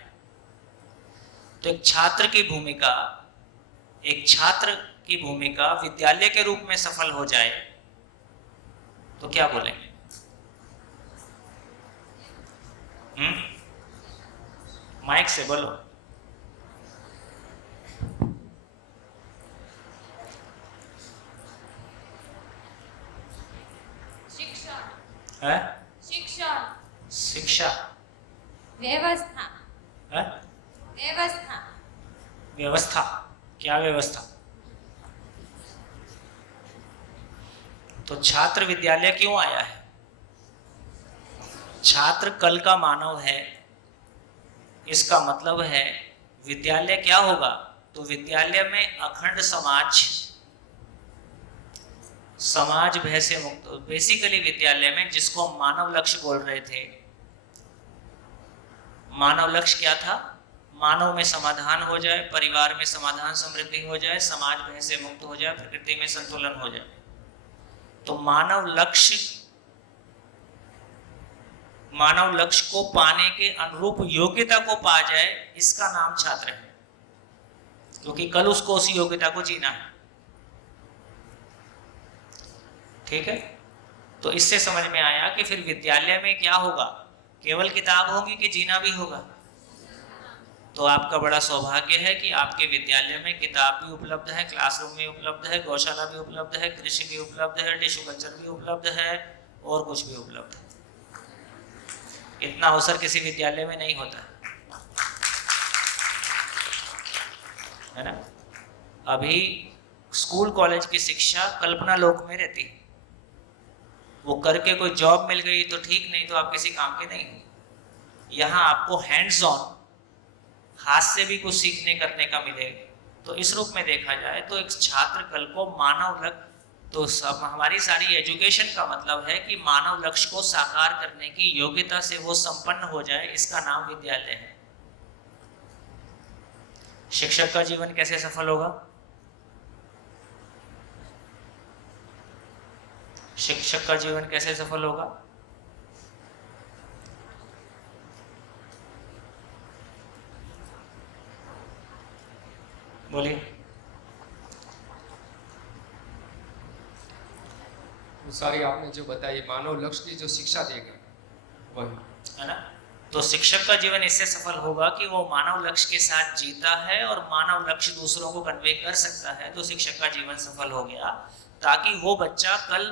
तो एक छात्र की भूमिका, एक छात्र की भूमिका विद्यालय के रूप में सफल हो जाए तो क्या बोलेंगे? माइक से बोलो। शिक्षा, शिक्षा, शिक्षा, व्यवस्था, है? व्यवस्था, व्यवस्था, क्या व्यवस्था? तो छात्र विद्यालय क्यों आया है? छात्र कल का मानव है। इसका मतलब है विद्यालय क्या होगा? तो विद्यालय में अखंड समाज, समाज भय से मुक्त। बेसिकली विद्यालय में जिसको मानव लक्ष्य बोल रहे थे, मानव लक्ष्य क्या था? मानव में समाधान हो जाए, परिवार में समाधान समृद्धि हो जाए, समाज भय से मुक्त हो जाए, प्रकृति में संतुलन हो जाए। तो मानव लक्ष्य को पाने के अनुरूप योग्यता को पा जाए, इसका नाम छात्र है, क्योंकि कल उसको उस योग्यता को जीना है। ठीक है? तो इससे समझ में आया कि फिर विद्यालय में क्या होगा? केवल किताब होगी कि जीना भी होगा? तो आपका बड़ा सौभाग्य है कि आपके विद्यालय में किताब भी उपलब्ध है, क्लासरूम भी उपलब्ध है, गौशाला भी उपलब्ध है, कृषि भी उपलब्ध है, टिश्यू कल्चर भी उपलब्ध है और कुछ भी उपलब्ध है। इतना अवसर किसी विद्यालय में नहीं होता है ना? अभी स्कूल कॉलेज की शिक्षा कल्पना लोक में रहती है। वो करके कोई जॉब मिल गई तो ठीक, नहीं तो आप किसी काम के नहीं। यहाँ आपको हैंड्स ऑन, हाथ से भी कुछ सीखने करने का मिलेगा। तो इस रूप में देखा जाए तो एक छात्र कल को मानव लक्ष्य, तो सब हमारी सारी एजुकेशन का मतलब है कि मानव लक्ष्य को साकार करने की योग्यता से वो संपन्न हो जाए, इसका नाम विद्यालय है। शिक्षक का जीवन कैसे सफल होगा? शिक्षक का जीवन कैसे सफल होगा? बोलिए। वो सारी आपने जो बताई मानव लक्ष्य की जो शिक्षा देगा वही, है ना। तो शिक्षक का जीवन इससे सफल होगा कि वो मानव लक्ष्य के साथ जीता है और मानव लक्ष्य दूसरों को कन्वे कर सकता है, तो शिक्षक का जीवन सफल हो गया। ताकि वो बच्चा कल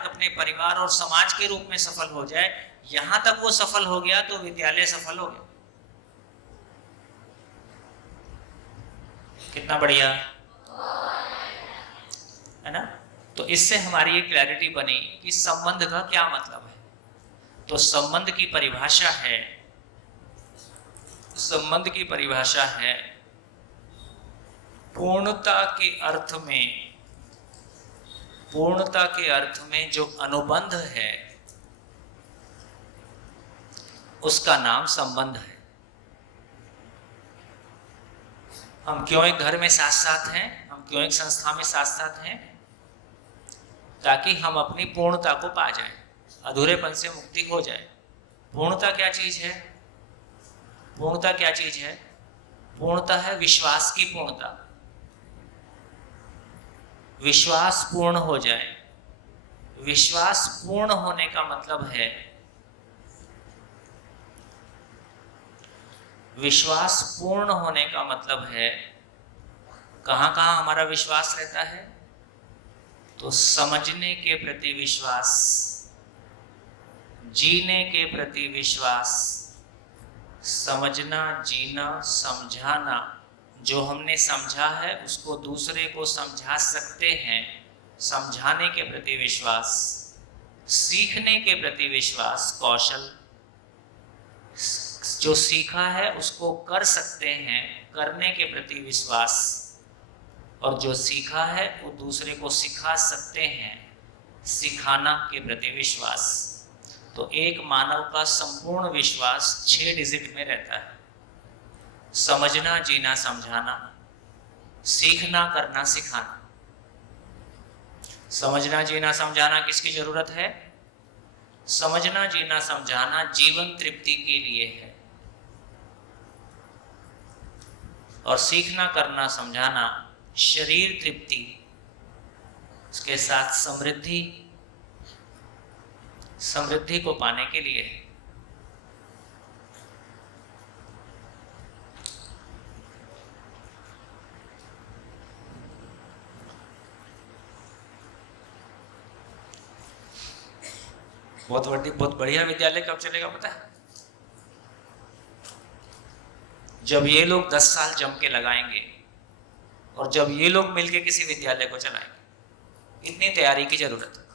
अपने परिवार और समाज के रूप में सफल हो जाए। यहां तक वो सफल हो गया तो विद्यालय सफल हो गया। कितना बढ़िया, है ना। तो इससे हमारी एक क्लैरिटी बनी कि संबंध का क्या मतलब है। तो संबंध की परिभाषा है पूर्णता के अर्थ में जो अनुबंध है उसका नाम संबंध है। हम क्यों एक घर में साथ साथ हैं, हम क्यों एक संस्था में साथ साथ हैं? ताकि हम अपनी पूर्णता को पा जाएं, अधूरेपन से मुक्ति हो जाए। पूर्णता क्या चीज है? पूर्णता है विश्वास की पूर्णता। विश्वास पूर्ण हो जाए। विश्वास पूर्ण होने का मतलब है, कहां कहां हमारा विश्वास रहता है? तो समझने के प्रति विश्वास, जीने के प्रति विश्वास, समझना, जीना, समझाना। जो हमने समझा है उसको दूसरे को समझा सकते हैं, समझाने के प्रति विश्वास, सीखने के प्रति विश्वास, कौशल। जो सीखा है उसको कर सकते हैं, करने के प्रति विश्वास। और जो सीखा है वो दूसरे को सिखा सकते हैं, सिखाना के प्रति विश्वास। तो एक मानव का संपूर्ण विश्वास 6 डिजिट में रहता है। समझना, जीना, समझाना, सीखना, करना, सिखाना। समझना, जीना, समझाना किसकी जरूरत है? समझना, जीना, समझाना जीवन तृप्ति के लिए है। और सीखना, करना, समझाना शरीर तृप्ति, उसके साथ समृद्धि को पाने के लिए है। बहुत बढ़िया विद्यालय कब चलेगा पता है? जब ये लोग 10 साल जम के लगाएंगे और जब ये लोग मिलके किसी विद्यालय को चलाएंगे। इतनी तैयारी की जरूरत है।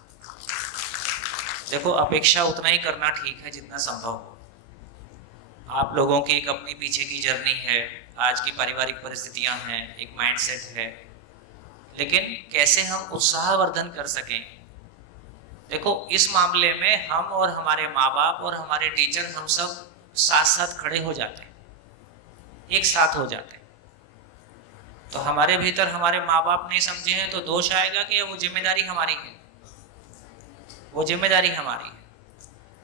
देखो, अपेक्षा उतना ही करना ठीक है जितना संभव हो। आप लोगों की एक अपनी पीछे की जर्नी है, आज की पारिवारिक परिस्थितियां हैं, एक माइंडसेट है, लेकिन कैसे हम उत्साहवर्धन कर सकें। देखो, इस मामले में हम और हमारे माँ बाप और हमारे टीचर, हम सब साथ साथ खड़े हो जाते हैं, एक साथ हो जाते हैं। तो हमारे भीतर हमारे माँ बाप नहीं समझे हैं तो दोष आएगा कि वो जिम्मेदारी हमारी है, वो जिम्मेदारी हमारी है।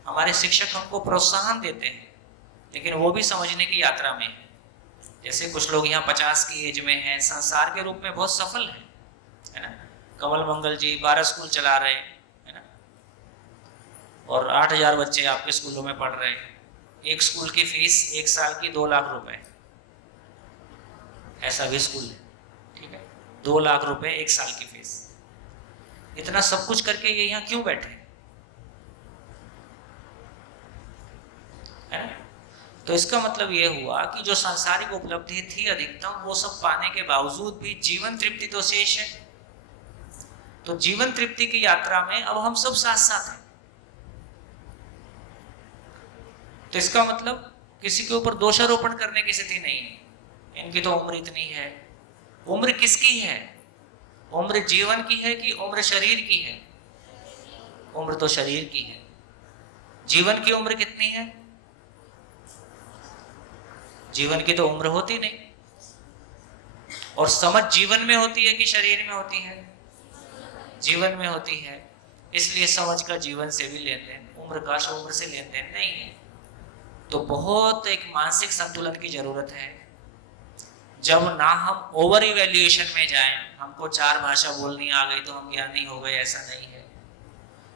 हमारे शिक्षक हमको प्रोत्साहन देते हैं, लेकिन वो भी समझने की यात्रा में है। जैसे कुछ लोग यहाँ 50 की एज में हैं, संसार के रूप में बहुत सफल हैं, है ना। कमल मंगल जी 12 स्कूल चला रहे, है ना, और 8000 बच्चे आपके स्कूलों में पढ़ रहे हैं। एक स्कूल की फीस 1 साल की 2 लाख रुपए, ऐसा भी स्कूल है, ठीक है। 2 लाख रुपए 1 साल की फीस। इतना सब कुछ करके ये यहाँ क्यों बैठे, है ना। तो इसका मतलब ये हुआ कि जो सांसारिक उपलब्धि थी अधिकतम, वो सब पाने के बावजूद भी जीवन तृप्ति तो शेष है। तो जीवन तृप्ति की यात्रा में अब हम सब साथ साथ हैं। तो इसका मतलब किसी के ऊपर दोषारोपण करने की स्थिति नहीं है। इनकी तो उम्र इतनी है। उम्र किसकी है? उम्र जीवन की है कि उम्र शरीर की है? उम्र तो शरीर की है। जीवन की उम्र कितनी है? जीवन की तो उम्र होती नहीं। और समझ जीवन में होती है कि शरीर में होती है? जीवन में होती है। इसलिए समझ का जीवन से भी लेन देन, उम्र का उम्र से लेन देन नहीं है। तो बहुत एक मानसिक संतुलन की जरूरत है। जब ना हम ओवर इवेल्युएशन में जाएं, हमको 4 भाषा बोलनी आ गई तो हम ज्ञानी हो गए, ऐसा नहीं है।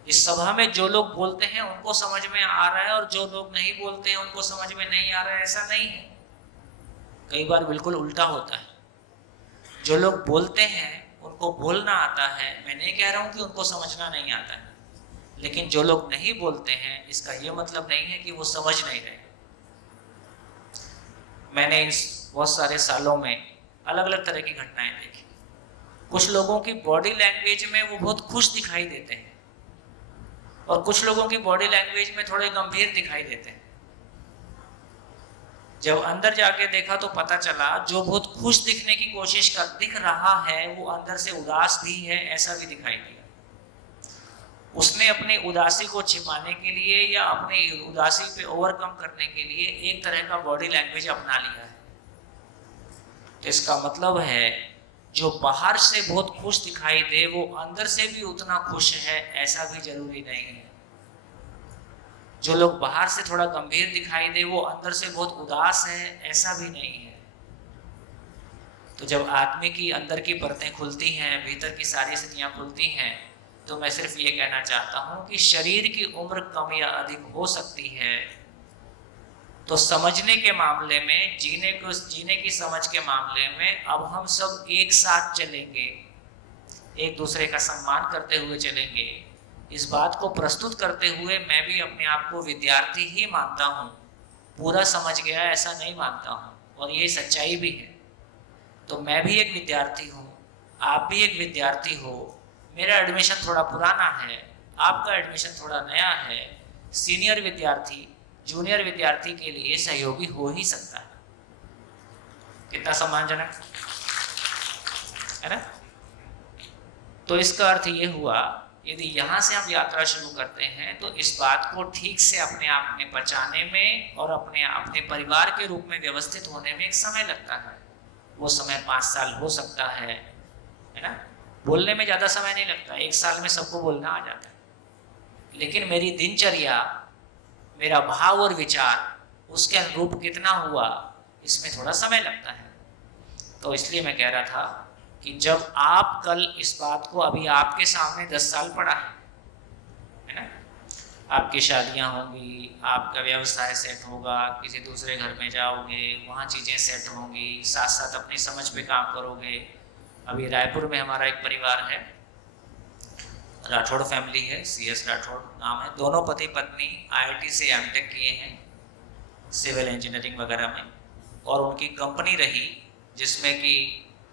इस सभा में जो लोग बोलते हैं उनको समझ में आ रहा है और जो लोग नहीं बोलते हैं उनको समझ में नहीं आ रहा है, ऐसा नहीं है। कई बार बिल्कुल उल्टा होता है। जो लोग बोलते हैं उनको बोलना आता है, मैं नहीं कह रहा हूं कि उनको समझना नहीं आता है, लेकिन जो लोग नहीं बोलते हैं इसका ये मतलब नहीं है कि वो समझ नहीं रहे। मैंने इन बहुत सारे सालों में अलग अलग तरह की घटनाएं देखी। कुछ लोगों की बॉडी लैंग्वेज में वो बहुत खुश दिखाई देते हैं और कुछ लोगों की बॉडी लैंग्वेज में थोड़े गंभीर दिखाई देते हैं। जब अंदर जाके देखा तो पता चला जो बहुत खुश दिखने की कोशिश दिख रहा है वो अंदर से उदास भी है, ऐसा भी दिखाई दिया। उसने अपनी उदासी को छिपाने के लिए या अपनी उदासी पे ओवरकम करने के लिए एक तरह का बॉडी लैंग्वेज अपना लिया है। तो इसका मतलब है जो बाहर से बहुत खुश दिखाई दे वो अंदर से भी उतना खुश है, ऐसा भी जरूरी नहीं है। जो लोग बाहर से थोड़ा गंभीर दिखाई दे वो अंदर से बहुत उदास है, ऐसा भी नहीं है। तो जब आदमी की अंदर की परतें खुलती हैं, भीतर की सारी स्थितियां खुलती हैं, तो मैं सिर्फ ये कहना चाहता हूं कि शरीर की उम्र कम या अधिक हो सकती है, तो समझने के मामले में, जीने की समझ के मामले में अब हम सब एक साथ चलेंगे, एक दूसरे का सम्मान करते हुए चलेंगे। इस बात को प्रस्तुत करते हुए मैं भी अपने आप को विद्यार्थी ही मानता हूँ, पूरा समझ गया ऐसा नहीं मानता हूँ, और ये सच्चाई भी है। तो मैं भी एक विद्यार्थी हूँ, आप भी एक विद्यार्थी हो। मेरा एडमिशन थोड़ा पुराना है, आपका एडमिशन थोड़ा नया है। सीनियर विद्यार्थी जूनियर विद्यार्थी के लिए सहयोगी हो ही सकता है। कितना सम्मानजनक है ना? तो इसका अर्थ ये हुआ, यदि यहाँ से हम यात्रा शुरू करते हैं तो इस बात को ठीक से अपने आप में पहचाने में और अपने परिवार के रूप में व्यवस्थित होने में एक समय लगता है। वो समय 5 साल हो सकता है ना? बोलने में ज़्यादा समय नहीं लगता, 1 साल में सबको बोलना आ जाता है। लेकिन मेरी दिनचर्या, मेरा भाव और विचार उसके अनुरूप कितना हुआ, इसमें थोड़ा समय लगता है। तो इसलिए मैं कह रहा था कि जब आप कल इस बात को, अभी आपके सामने 10 साल पड़ा है ना? आपकी शादियां होंगी, आपका व्यवसाय सेट होगा, किसी दूसरे घर में जाओगे, वहाँ चीज़ें सेट होंगी, साथ साथ अपनी समझ पे काम करोगे। अभी रायपुर में हमारा एक परिवार है, राठौड़ फैमिली है, CS राठौड़ नाम है। दोनों पति पत्नी IIT से M.Tech किए हैं, सिविल इंजीनियरिंग वगैरह में, और उनकी कंपनी रही जिसमें कि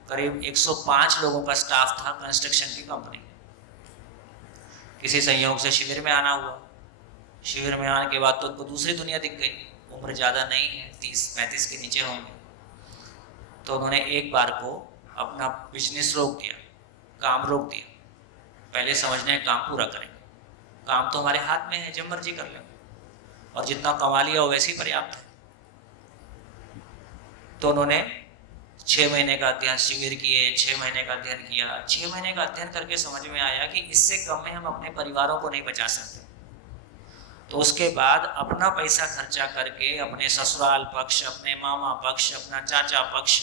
करीब 105 लोगों का स्टाफ था, कंस्ट्रक्शन की कंपनी। किसी संयोग से शिविर में आना हुआ। शिविर में आने के बाद तो उनको दूसरी दुनिया दिख गई। उम्र ज़्यादा नहीं है, 30-35 के नीचे होंगे। तो उन्होंने एक बार को अपना बिजनेस रोक दिया, काम रोक दिया। पहले समझने काम पूरा करेंगे, काम तो हमारे हाथ में है, जब मर्जी कर लें, और जितना कमा लिया वो वैसे ही पर्याप्त है। तो उन्होंने 6 महीने का अध्ययन शिविर किए, 6 महीने का अध्ययन किया। 6 महीने का अध्ययन करके समझ में आया कि इससे कम में हम अपने परिवारों को नहीं बचा सकते। तो उसके बाद अपना पैसा खर्चा करके अपने ससुराल पक्ष, अपने मामा पक्ष, अपना चाचा पक्ष,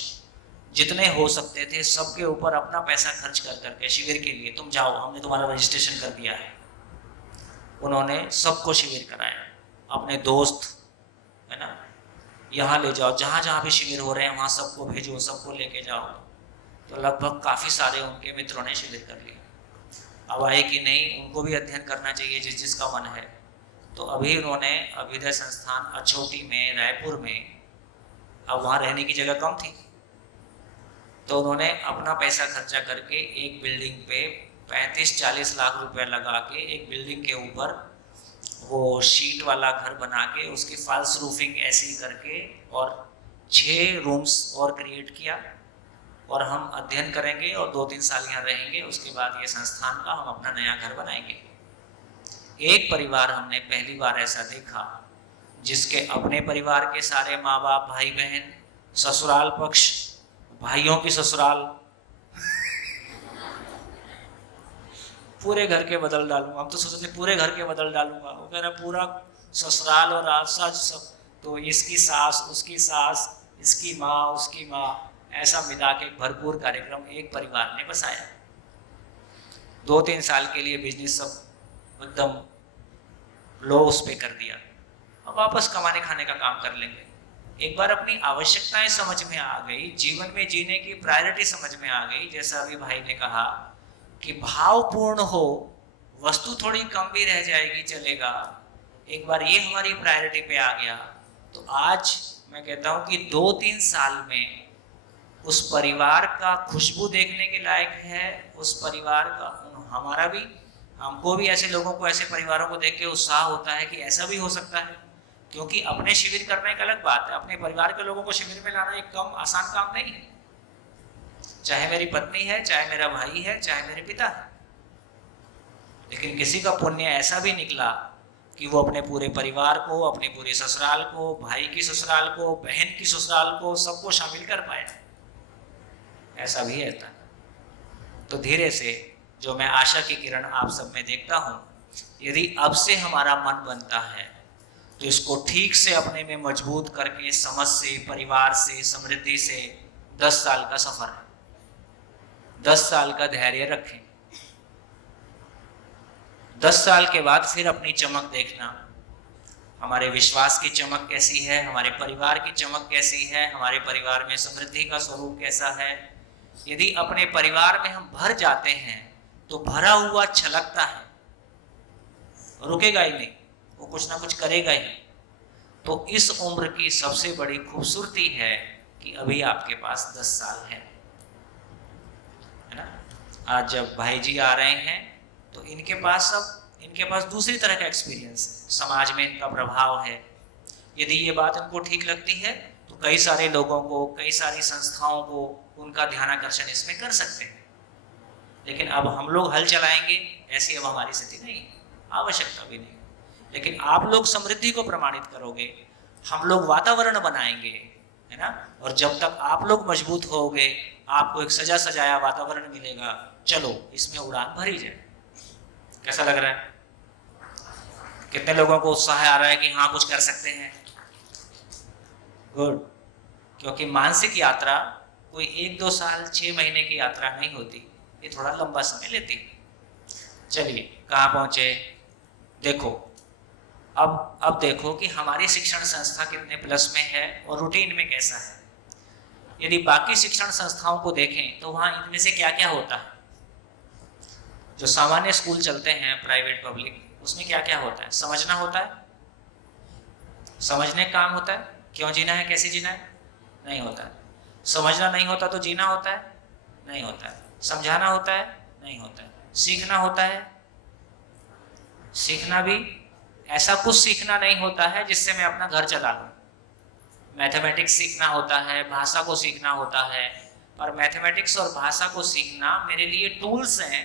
जितने हो सकते थे सबके ऊपर अपना पैसा खर्च कर करके शिविर के लिए, तुम जाओ, हमने तुम्हारा रजिस्ट्रेशन कर दिया है। उन्होंने सबको शिविर कराया, अपने दोस्त है ना, यहाँ ले जाओ, जहाँ जहाँ भी शिविर हो रहे हैं वहाँ सबको भेजो, सबको लेके जाओ। तो लगभग काफ़ी सारे उनके मित्रों ने शिविर कर लिया। अब आए कि नहीं, उनको भी अध्ययन करना चाहिए जिस जिसका मन है। तो अभी उन्होंने अभ्युदय संस्थान अछौटी में, रायपुर में, अब वहाँ रहने की जगह कम थी, तो उन्होंने अपना पैसा खर्चा करके एक बिल्डिंग पे 35-40 लाख रुपए लगा के एक बिल्डिंग के ऊपर वो शीट वाला घर बना के उसकी फॉल्स रूफिंग ऐसी करके और 6 रूम्स और क्रिएट किया। और हम अध्ययन करेंगे और 2-3 साल यहाँ रहेंगे, उसके बाद ये संस्थान का हम अपना नया घर बनाएंगे। एक परिवार हमने पहली बार ऐसा देखा जिसके अपने परिवार के सारे माँ बाप, भाई बहन, ससुराल पक्ष, भाइयों की ससुराल, पूरे घर के बदल डालूंगा। हम तो सोचते थे पूरे घर के बदल डालूंगा, वो कह रहा पूरा ससुराल और आसपास सब। तो इसकी सास, उसकी सास, इसकी माँ, उसकी माँ, ऐसा मिला के भरपूर कार्यक्रम एक परिवार ने बसाया। 2-3 साल के लिए बिजनेस सब एकदम लो उस पे कर दिया, अब वापस कमाने खाने का काम कर लेंगे। एक बार अपनी आवश्यकताएं समझ में आ गई, जीवन में जीने की प्रायोरिटी समझ में आ गई, जैसा अभी भाई ने कहा कि भावपूर्ण हो, वस्तु थोड़ी कम भी रह जाएगी चलेगा, एक बार ये हमारी प्रायोरिटी पे आ गया तो आज मैं कहता हूँ कि 2-3 साल में उस परिवार का खुशबू देखने के लायक है। उस परिवार का हमारा भी, हमको भी ऐसे लोगों को, ऐसे परिवारों को देख के उत्साह होता है कि ऐसा भी हो सकता है। क्योंकि अपने शिविर करना एक अलग बात है, अपने परिवार के लोगों को शिविर में लाना एक कम आसान काम नहीं है। चाहे मेरी पत्नी है, चाहे मेरा भाई है, चाहे मेरे पिता है, लेकिन किसी का पुण्य ऐसा भी निकला कि वो अपने पूरे परिवार को, अपने पूरे ससुराल को, भाई की ससुराल को, बहन की ससुराल को, सबको शामिल कर पाया, ऐसा भी है। तो धीरे से जो मैं आशा की किरण आप सब में देखता हूँ, यदि अब से हमारा मन बनता है तो इसको ठीक से अपने में मजबूत करके, समझ से, परिवार से, समृद्धि से 10 साल का सफर है। 10 साल का धैर्य रखें। 10 साल के बाद फिर अपनी चमक देखना, हमारे विश्वास की चमक कैसी है, हमारे परिवार की चमक कैसी है, हमारे परिवार में समृद्धि का स्वरूप कैसा है। यदि अपने परिवार में हम भर जाते हैं तो भरा हुआ छलकता है, रुकेगा ही नहीं, वो कुछ ना कुछ करेगा ही। तो इस उम्र की सबसे बड़ी खूबसूरती है कि अभी आपके पास 10 साल है ना। आज जब भाई जी आ रहे हैं तो इनके पास दूसरी तरह का एक्सपीरियंस है, समाज में इनका प्रभाव है। यदि ये बात इनको ठीक लगती है तो कई सारे लोगों को, कई सारी संस्थाओं को उनका ध्यानाकर्षण इसमें कर सकते हैं। लेकिन अब हम लोग हल चलाएंगे, ऐसी अब हमारी स्थिति नहीं, आवश्यकता भी नहीं। लेकिन आप लोग समृद्धि को प्रमाणित करोगे, हम लोग वातावरण बनाएंगे, है ना। और जब तक आप लोग मजबूत होगे, आपको एक सजा सजाया वातावरण मिलेगा, चलो इसमें उड़ान भरी जाए। कैसा लग रहा है? कितने लोगों को उत्साह आ रहा है कि हाँ कुछ कर सकते हैं? गुड। क्योंकि मानसिक यात्रा कोई 1-2 साल, 6 महीने की यात्रा नहीं होती, ये थोड़ा लंबा समय लेती है। चलिए कहाँ पहुंचे? देखो अब देखो कि हमारी शिक्षण संस्था कितने प्लस में है और रूटीन में कैसा है। यदि बाकी शिक्षण संस्थाओं को देखें तो वहाँ इनमें से क्या क्या होता है। जो सामान्य स्कूल चलते हैं, प्राइवेट पब्लिक, उसमें क्या क्या होता है? समझना होता है, समझने का काम होता है, क्यों जीना है, कैसे जीना है, नहीं होता है। समझना नहीं होता तो जीना होता है, नहीं होता है। समझाना होता है, नहीं होता है। सीखना होता है, सीखना भी ऐसा कुछ सीखना नहीं होता है जिससे मैं अपना घर चला लूँ। मैथमेटिक्स सीखना होता है, भाषा को सीखना होता है, पर मैथमेटिक्स और भाषा को सीखना मेरे लिए टूल्स हैं,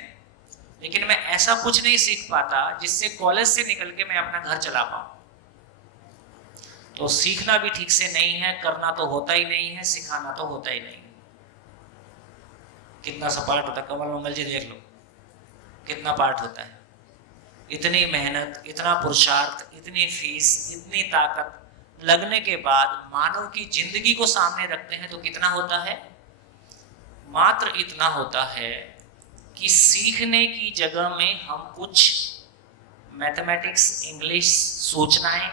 लेकिन मैं ऐसा कुछ नहीं सीख पाता जिससे कॉलेज से निकल के मैं अपना घर चला पाऊँ। तो सीखना भी ठीक से नहीं है, करना तो होता ही नहीं है, सिखाना तो होता ही नहीं है। कितना सा पार्ट होता है, कमल मंगल जी देख लो कितना पार्ट होता है। इतनी मेहनत, इतना पुरुषार्थ, इतनी फीस, इतनी ताकत लगने के बाद मानव की जिंदगी को सामने रखते हैं तो कितना होता है? मात्र इतना होता है कि सीखने की जगह में हम कुछ मैथमेटिक्स, इंग्लिश, सूचनाएं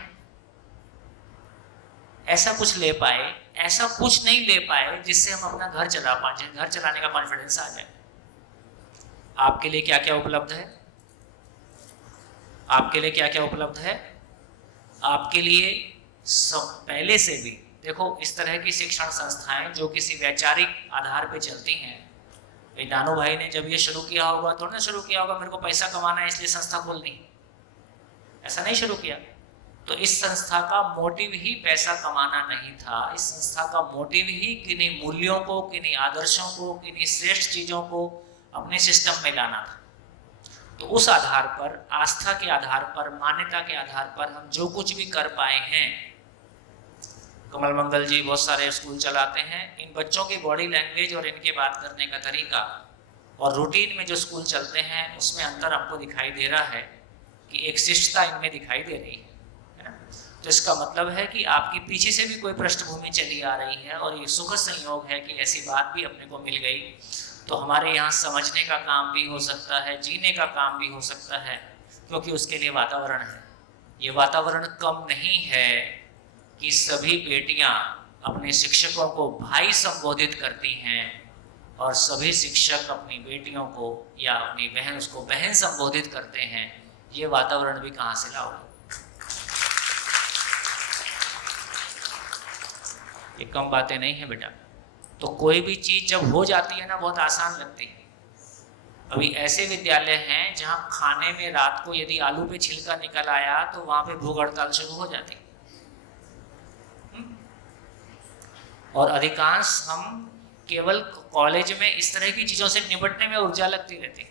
ऐसा कुछ ले पाए, ऐसा कुछ नहीं ले पाए जिससे हम अपना घर चला पाए, घर चलाने का कॉन्फिडेंस आ जाए। आपके लिए क्या क्या उपलब्ध है? आपके लिए क्या क्या उपलब्ध है? आपके लिए सब पहले से भी देखो, इस तरह की शिक्षण संस्थाएं जो किसी वैचारिक आधार पर चलती हैं। नानू भाई ने जब ये शुरू किया होगा, थोड़ा ना शुरू किया होगा मेरे को पैसा कमाना है इसलिए संस्था खोलनी, ऐसा नहीं शुरू किया। तो इस संस्था का मोटिव ही पैसा कमाना नहीं था। इस संस्था का मोटिव ही किन्हीं मूल्यों को, किन्हीं आदर्शों को, किन्हीं श्रेष्ठ चीज़ों को अपने सिस्टम में लाना था। तो उस आधार पर, आस्था के आधार पर, मान्यता के आधार पर हम जो कुछ भी कर पाए हैं। कमल मंगल जी बहुत सारे स्कूल चलाते हैं। इन बच्चों की बॉडी लैंग्वेज और इनके बात करने का तरीका और रूटीन में जो स्कूल चलते हैं उसमें अंतर आपको दिखाई दे रहा है कि एक शिष्टता इनमें दिखाई दे रही है ना। तो इसका मतलब है कि आपके पीछे से भी कोई पृष्ठभूमि चली आ रही है और ये सुखद संयोग है कि ऐसी बात भी अपने को मिल गई। तो हमारे यहाँ समझने का काम भी हो सकता है, जीने का काम भी हो सकता है, क्योंकि उसके लिए वातावरण है। ये वातावरण कम नहीं है कि सभी बेटियां अपने शिक्षकों को भाई संबोधित करती हैं और सभी शिक्षक अपनी बेटियों को या अपनी बहन उसको बहन संबोधित करते हैं। ये वातावरण भी कहाँ से लाओगे? ये कम बातें नहीं है बेटा। तो कोई भी चीज़ जब हो जाती है ना, बहुत आसान लगती है। अभी ऐसे विद्यालय हैं जहाँ खाने में रात को यदि आलू पे छिलका निकल आया तो वहाँ पे भूख हड़ताल शुरू हो जाती। और अधिकांश हम केवल कॉलेज में इस तरह की चीज़ों से निपटने में ऊर्जा लगती रहती।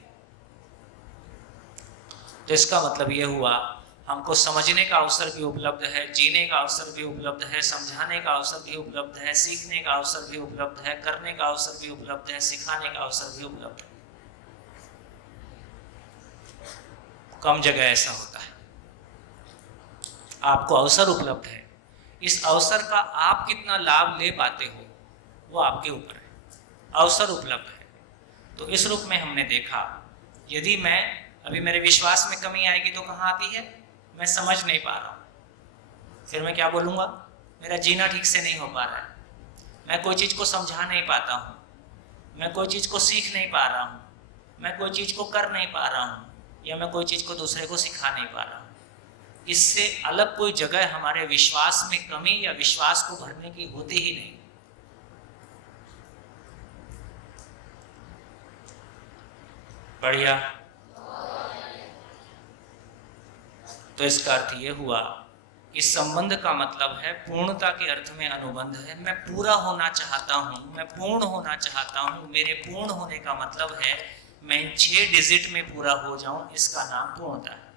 तो इसका मतलब ये हुआ, हमको समझने का अवसर भी उपलब्ध है, जीने का अवसर भी उपलब्ध है, समझाने का अवसर भी उपलब्ध है, सीखने का अवसर भी उपलब्ध है, करने का अवसर भी उपलब्ध है, सिखाने का अवसर भी उपलब्ध है। कम जगह ऐसा होता है। आपको अवसर उपलब्ध है, इस अवसर का आप कितना लाभ ले पाते हो वो आपके ऊपर है। अवसर उपलब्ध है। तो इस रूप में हमने देखा, यदि मैं अभी मेरे विश्वास में कमी आएगी तो कहाँ आती है? मैं समझ नहीं पा रहा हूँ, फिर मैं क्या बोलूँगा? मेरा जीना ठीक से नहीं हो पा रहा है, मैं कोई चीज़ को समझा नहीं पाता हूँ, मैं कोई चीज़ को सीख नहीं पा रहा हूँ, मैं कोई चीज़ को कर नहीं पा रहा हूँ, या मैं कोई चीज़ को दूसरे को सिखा नहीं पा रहा हूँ। इससे अलग कोई जगह हमारे विश्वास में कमी या विश्वास को भरने की होती ही नहीं। बढ़िया। तो इसका अर्थ ये हुआ कि संबंध का मतलब है पूर्णता के अर्थ में अनुबंध है। मैं पूरा होना चाहता हूँ, मैं पूर्ण होना चाहता हूँ। मेरे पूर्ण होने का मतलब है मैं 6 डिजिट में पूरा हो जाऊं, इसका नाम पूर्णता है।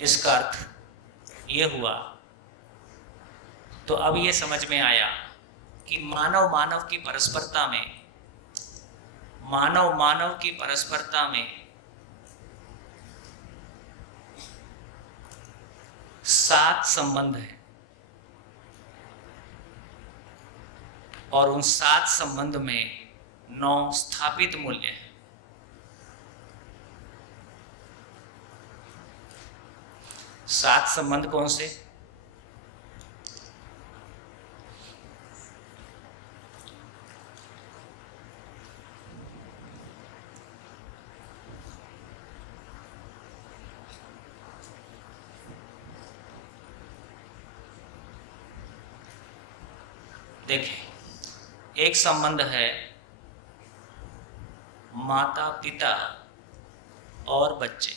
इसका अर्थ ये हुआ। तो अब ये समझ में आया कि मानव मानव की परस्परता में, मानव मानव की परस्परता में 7 संबंध हैं और उन 7 संबंध में 9 स्थापित मूल्य हैं। सात संबंध कौन से? देखें, एक संबंध है माता पिता और बच्चे,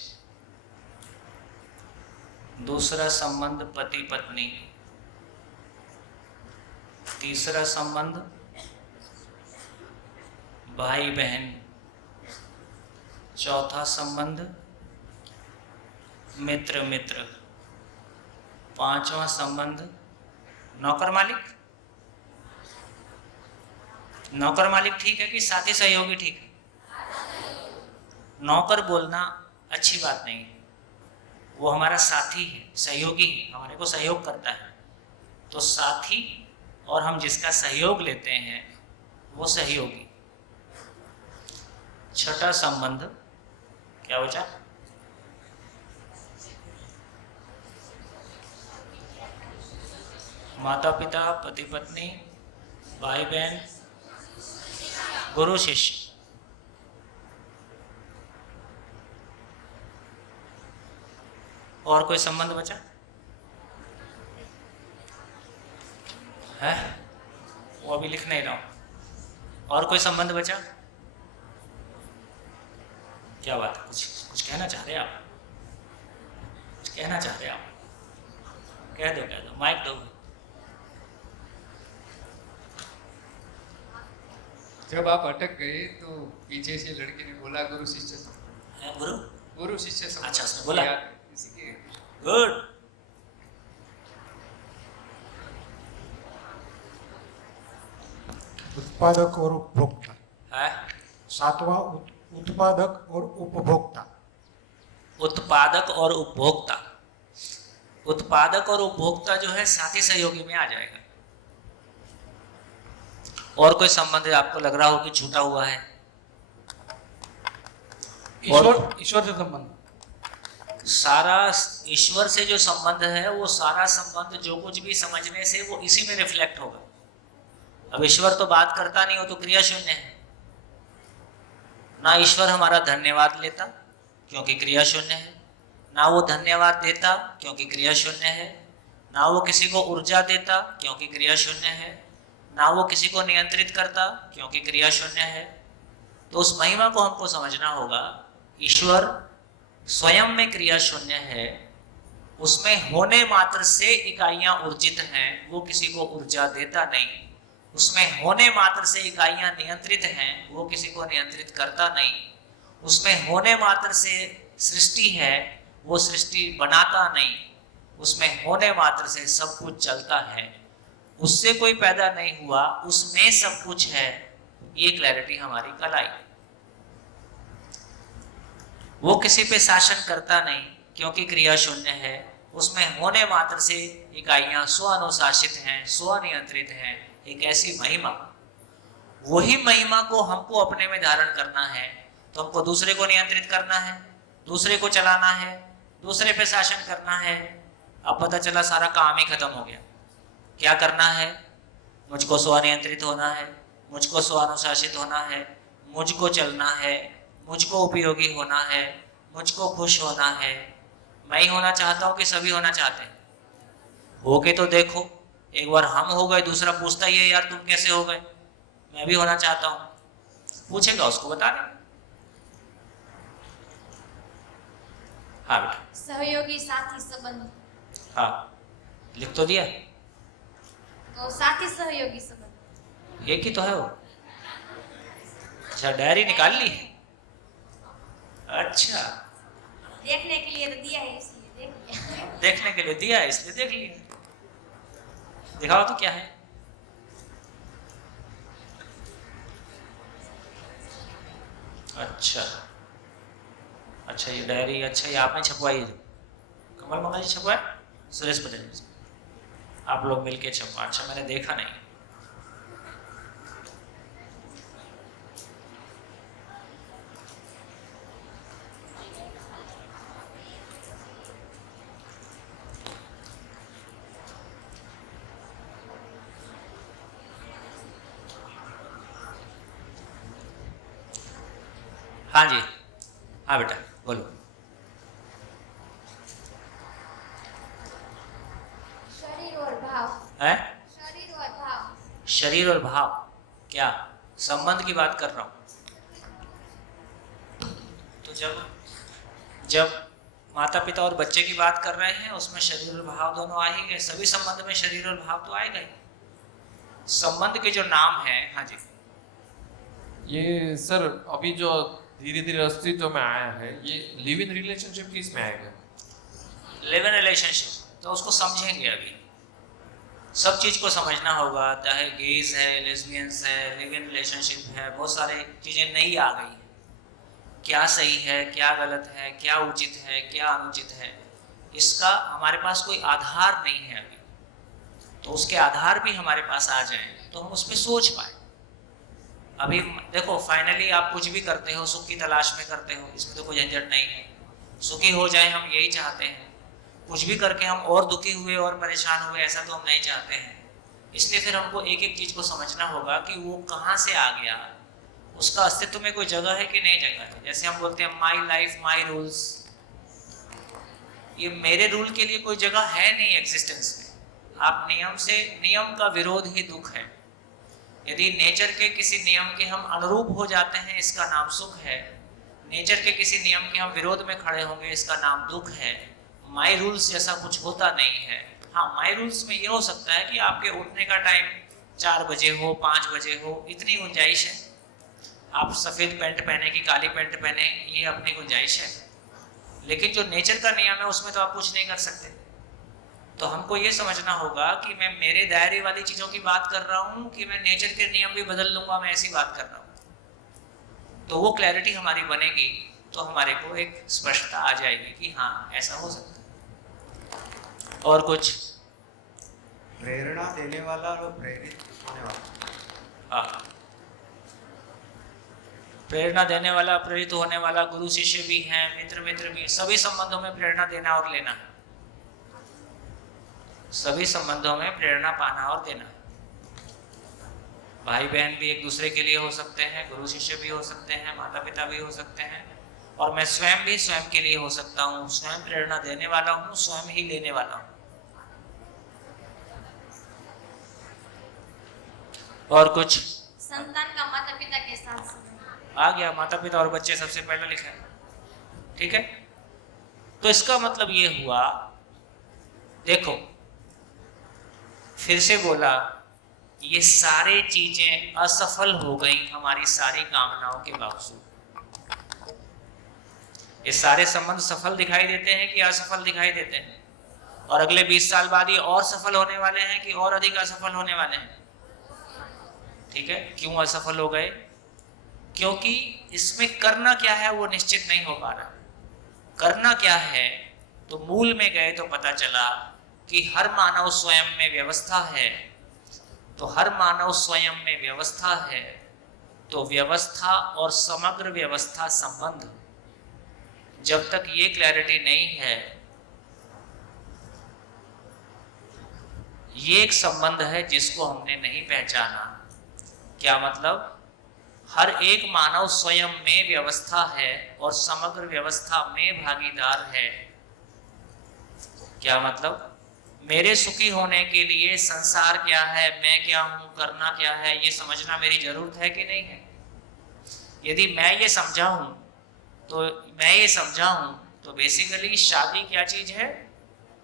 दूसरा संबंध पति पत्नी, तीसरा संबंध भाई बहन, चौथा संबंध मित्र मित्र, पांचवा संबंध नौकर मालिक। नौकर मालिक ठीक है कि साथी सहयोगी ठीक है? नौकर बोलना अच्छी बात नहीं है, वो हमारा साथी है, सहयोगी है, हमारे को सहयोग करता है। तो साथी और हम जिसका सहयोग लेते हैं वो सहयोगी। छठा संबंध क्या बचा? माता पिता, पति पत्नी, भाई बहन, गुरु शिष्य। और कोई संबंध बचा है? वो अभी लिख नहीं रहा हूं। और कोई संबंध बचा? क्या बात है? कुछ कहना चाह रहे आप? कुछ कहना चाह रहे आप? कह दो, माइक दो। जब आप अटक गए तो पीछे से लड़के ने बोला गुरु शिष्य है गुरु? गुरु शिष्य संबंध। अच्छा, उसने बोला? इसी के गुड। उत्पादक और उपभोक्ता। है? 7वां उत्पादक और उपभोक्ता। उत्पादक और उपभोक्ता, उत्पादक और उपभोक्ता जो है साथी सहयोगी में आ जाएगा। और कोई संबंध आपको लग रहा हो कि छूटा हुआ है? ईश्वर से संबंध, सारा ईश्वर से जो संबंध है वो सारा संबंध जो कुछ भी समझने से वो इसी में रिफ्लेक्ट होगा। अब ईश्वर तो बात करता नहीं, हो तो क्रिया शून्य है ना। ईश्वर हमारा धन्यवाद लेता क्योंकि क्रिया शून्य है, ना वो धन्यवाद देता क्योंकि क्रिया शून्य है, ना वो किसी को ऊर्जा देता क्योंकि क्रिया शून्य है, ना वो किसी को नियंत्रित करता क्योंकि क्रिया शून्य है। तो उस महिमा को हमको समझना होगा। ईश्वर स्वयं में क्रिया शून्य है, उसमें होने मात्र से इकाइयां ऊर्जित हैं, वो किसी को ऊर्जा देता नहीं। उसमें होने मात्र से इकाइयां नियंत्रित हैं, वो किसी को नियंत्रित करता नहीं। उसमें होने मात्र से सृष्टि है, वो सृष्टि बनाता नहीं। उसमें होने मात्र से सब कुछ चलता है, उससे कोई पैदा नहीं हुआ, उसमें सब कुछ है। ये क्लैरिटी हमारी कल आई। वो किसी पे शासन करता नहीं क्योंकि क्रिया शून्य है। उसमें होने मात्र से इकाइयां स्वानुशासित हैं, स्वनियंत्रित हैं। एक ऐसी महिमा, वही महिमा को हमको अपने में धारण करना है। तो हमको दूसरे को नियंत्रित करना है, दूसरे को चलाना है, दूसरे पे शासन करना है। अब पता चला सारा काम ही खत्म हो गया। क्या करना है? मुझको स्वनियंत्रित होना है, मुझको स्वानुशासित होना है, मुझको चलना है, मुझको उपयोगी होना है, मुझको खुश होना है। मैं ही होना चाहता हूँ कि सभी होना चाहते हैं? हो के तो देखो। एक बार हम हो गए, दूसरा पूछता ही है यार तुम कैसे हो गए, मैं भी होना चाहता हूँ। पूछेगा, उसको बता दें। हाँ बेटा। सहयोगी साथी संबंध, हाँ, लिख तो दिया। तो साथी सहयोगी संबंध एक ही तो है वो। अच्छा, डायरी निकाल ली? अच्छा, देखने के लिए तो दिया है, इसलिए देख लिया। देखने के लिए दिया है इसलिए देख लिया। दिखाओ तो क्या है। अच्छा अच्छा, ये डायरी, अच्छा ये आपने छपवाई है? कमल मंगल जी छपवाए? सुरेश पटेल जी आप लोग मिलके छपवा? अच्छा, मैंने देखा नहीं। हाँ जी, हाँ बेटा बोलो। शरीर और भाव है? शरीर और भाव शरीर और भाव, क्या संबंध की बात कर रहा हूं। तो जब माता पिता और बच्चे की बात कर रहे हैं, उसमें शरीर और भाव दोनों आ ही गए। सभी संबंध में शरीर और भाव तो आएगा ही। संबंध के जो नाम है, हाँ जी। ये सर अभी जो धीरे धीरे अस्तित्व में आया है, ये लिव इन रिलेशनशिप किस में आएगा? लिव इन रिलेशनशिप तो उसको समझेंगे। अभी सब चीज को समझना होगा, चाहे गेज है, लेस्बियंस है, लिव इन रिलेशनशिप है, बहुत सारी चीजें नई आ गई है। क्या सही है, क्या गलत है, क्या उचित है, क्या अनुचित है, इसका हमारे पास कोई आधार नहीं है अभी। तो उसके आधार भी हमारे पास आ जाए तो हम उस पर सोच पाए। अभी देखो, फाइनली आप कुछ भी करते हो सुख की तलाश में करते हो, इसमें तो कोई झंझट नहीं है। सुखी हो जाए हम यही चाहते हैं। कुछ भी करके हम और दुखी हुए और परेशान हुए ऐसा तो हम नहीं चाहते हैं। इसलिए फिर हमको एक एक चीज को समझना होगा कि वो कहाँ से आ गया, उसका अस्तित्व में कोई जगह है कि नहीं जगह है। जैसे हम बोलते हैं माई लाइफ माई रूल्स, ये मेरे रूल के लिए कोई जगह है नहीं एग्जिस्टेंस में। आप नियम का विरोध ही दुख है। यदि नेचर के किसी नियम के हम अनुरूप हो जाते हैं, इसका नाम सुख है। नेचर के किसी नियम के हम विरोध में खड़े होंगे, इसका नाम दुख है। माई रूल्स जैसा कुछ होता नहीं है। हाँ, माई रूल्स में ये हो सकता है कि आपके उठने का टाइम 4 बजे हो, 5 बजे हो, इतनी गुंजाइश है। आप सफ़ेद पैंट पहने कि काली पैंट पहने, ये अपनी गुंजाइश है। लेकिन जो नेचर का नियम है उसमें तो आप कुछ नहीं कर सकते। तो हमको ये समझना होगा कि मैं मेरे दायरे वाली चीज़ों की बात कर रहा हूँ कि मैं नेचर के नियम भी बदल लूँगा, मैं ऐसी बात कर रहा हूँ। तो वो क्लैरिटी हमारी बनेगी तो हमारे को एक स्पष्टता आ जाएगी कि हाँ ऐसा हो सकता है। और कुछ? प्रेरणा देने वाला और प्रेरित होने वाला। हाँ, प्रेरणा देने वाला, प्रेरित होने वाला, गुरु शिष्य भी हैं, मित्र मित्र भी हैं। सभी संबंधों में प्रेरणा देना और लेना, सभी संबंधों में प्रेरणा पाना और देना। भाई बहन भी एक दूसरे के लिए हो सकते हैं, गुरु शिष्य भी हो सकते हैं, माता पिता भी हो सकते हैं, और मैं स्वयं भी स्वयं के लिए हो सकता हूँ। स्वयं प्रेरणा देने वाला हूँ, स्वयं ही लेने वाला हूँ। और कुछ? संतान का माता पिता के साथ संबंध। आ गया, माता पिता और बच्चे सबसे पहले लिखा है, ठीक है। तो इसका मतलब ये हुआ, देखो फिर से बोला, ये सारी चीजें असफल हो गई हमारी सारी कामनाओं के बावजूद। ये सारे संबंध सफल दिखाई देते हैं कि असफल दिखाई देते हैं? और अगले 20 साल बाद ये और सफल होने वाले हैं कि और अधिक असफल होने वाले हैं? ठीक है। क्यों असफल हो गए? क्योंकि इसमें करना क्या है वो निश्चित नहीं हो पा रहा। करना क्या है तो मूल में गए तो पता चला कि हर मानव स्वयं में व्यवस्था है। तो हर मानव स्वयं में व्यवस्था है, तो व्यवस्था और समग्र व्यवस्था संबंध, जब तक ये क्लैरिटी नहीं है, ये एक संबंध है जिसको हमने नहीं पहचाना। क्या मतलब? हर एक मानव स्वयं में व्यवस्था है और समग्र व्यवस्था में भागीदार है। क्या मतलब? मेरे सुखी होने के लिए संसार क्या है, मैं क्या हूं, करना क्या है, ये समझना मेरी जरूरत है कि नहीं है? यदि मैं ये समझा हूं तो बेसिकली शादी क्या चीज है?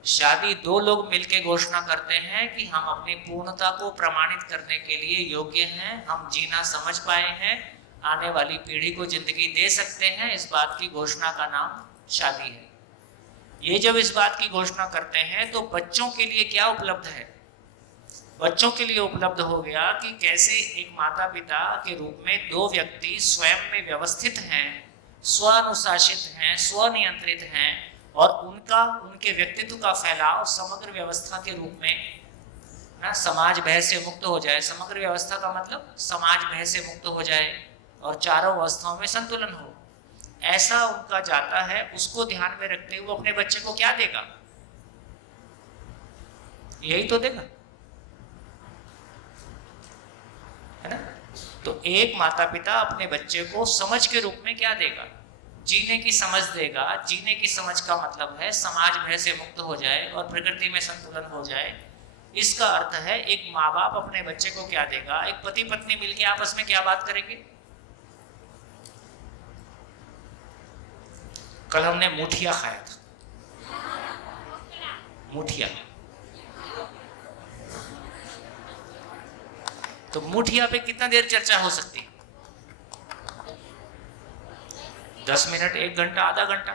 शादी दो लोग मिलकर घोषणा करते हैं कि हम अपनी पूर्णता को प्रमाणित करने के लिए योग्य हैं, हम जीना समझ पाए हैं, आने वाली पीढ़ी को जिंदगी दे सकते हैं। इस बात की घोषणा का नाम शादी है। ये जब इस बात की घोषणा करते हैं तो बच्चों के लिए क्या उपलब्ध है? बच्चों के लिए उपलब्ध हो गया कि कैसे एक माता पिता के रूप में दो व्यक्ति स्वयं में व्यवस्थित हैं, स्वानुशासित हैं, स्वनियंत्रित हैं, और उनके व्यक्तित्व का फैलाव समग्र व्यवस्था के रूप में ना समाज भय से मुक्त हो जाए। समग्र व्यवस्था का मतलब समाज भय से मुक्त हो जाए और चारों अवस्थाओं में संतुलन हो, ऐसा उनका जाता है। उसको ध्यान में रखते हुए अपने बच्चे को क्या देगा? यही तो देगा, है ना? तो एक माता पिता अपने बच्चे को समझ के रूप में क्या देगा? जीने की समझ देगा। जीने की समझ का मतलब है समाज भय से मुक्त हो जाए और प्रकृति में संतुलन हो जाए। इसका अर्थ है एक माँ बाप अपने बच्चे को क्या देगा? एक पति पत्नी मिलकर आपस में क्या बात करेंगे? कल हमने मुठिया खाया था, मुठिया। तो मुठिया पे कितना देर चर्चा हो सकती है? 10 मिनट, 1 घंटा, आधा घंटा।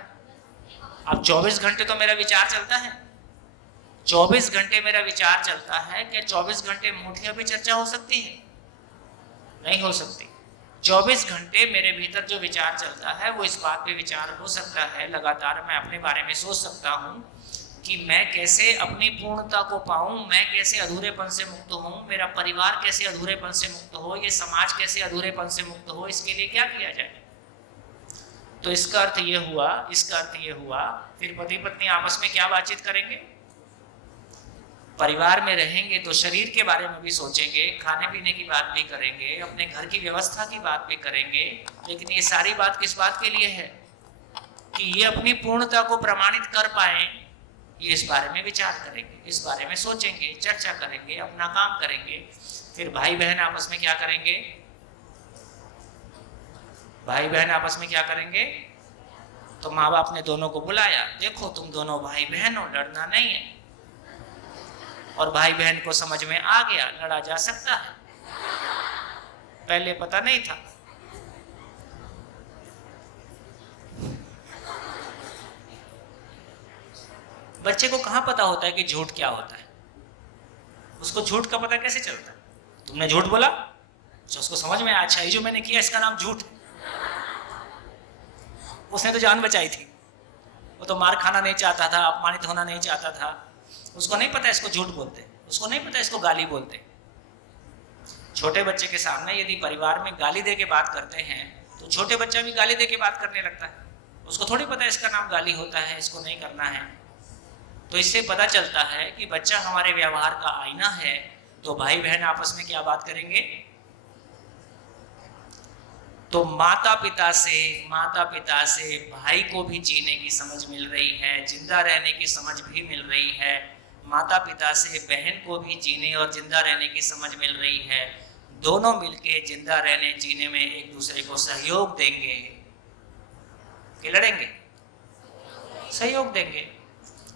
अब 24 घंटे तो मेरा विचार चलता है। 24 घंटे मेरा विचार चलता है। क्या 24 घंटे मुठिया पे चर्चा हो सकती है? नहीं हो सकती। 24 घंटे मेरे भीतर जो विचार चलता है वो इस बात पे विचार हो सकता है, लगातार मैं अपने बारे में सोच सकता हूँ कि मैं कैसे अपनी पूर्णता को पाऊँ, मैं कैसे अधूरेपन से मुक्त हूँ, मेरा परिवार कैसे अधूरेपन से मुक्त हो, ये समाज कैसे अधूरेपन से मुक्त हो, इसके लिए क्या किया जाए। तो इसका अर्थ ये हुआ, फिर पति पत्नी आपस में क्या बातचीत करेंगे? परिवार में रहेंगे तो शरीर के बारे में भी सोचेंगे, खाने पीने की बात भी करेंगे, अपने घर की व्यवस्था की बात भी करेंगे। लेकिन ये सारी बात किस बात के लिए है? कि ये अपनी पूर्णता को प्रमाणित कर पाए। ये इस बारे में विचार करेंगे, इस बारे में सोचेंगे, चर्चा करेंगे, अपना काम करेंगे। फिर भाई बहन आपस में क्या करेंगे? भाई बहन आपस में क्या करेंगे? तो माँ बाप ने दोनों को बुलाया, देखो तुम दोनों भाई बहन हो, लड़ना नहीं है। और भाई बहन को समझ में आ गया लड़ा जा सकता है, पहले पता नहीं था। बच्चे को कहाँ पता होता है कि झूठ क्या होता है? उसको झूठ का पता कैसे चलता है? तुमने झूठ बोला तो उसको समझ में, अच्छा ये जो मैंने किया इसका नाम झूठ है। उसने तो जान बचाई थी, वो तो मार खाना नहीं चाहता था, अपमानित होना नहीं चाहता था। उसको नहीं पता इसको झूठ बोलते, उसको नहीं पता इसको गाली बोलते। छोटे बच्चे के सामने यदि परिवार में गाली दे के बात करते हैं तो छोटे बच्चा भी गाली दे के बात करने लगता है। उसको थोड़ी पता है इसका नाम गाली होता है, इसको नहीं करना है। तो इससे पता चलता है कि बच्चा हमारे व्यवहार का आईना है। तो भाई बहन आपस में क्या बात करेंगे? तो माता पिता से भाई को भी जीने की समझ मिल रही है, जिंदा रहने की समझ भी मिल रही है। माता पिता से बहन को भी जीने और जिंदा रहने की समझ मिल रही है। दोनों मिलके जिंदा रहने जीने में एक दूसरे को सहयोग देंगे कि लड़ेंगे? सहयोग देंगे।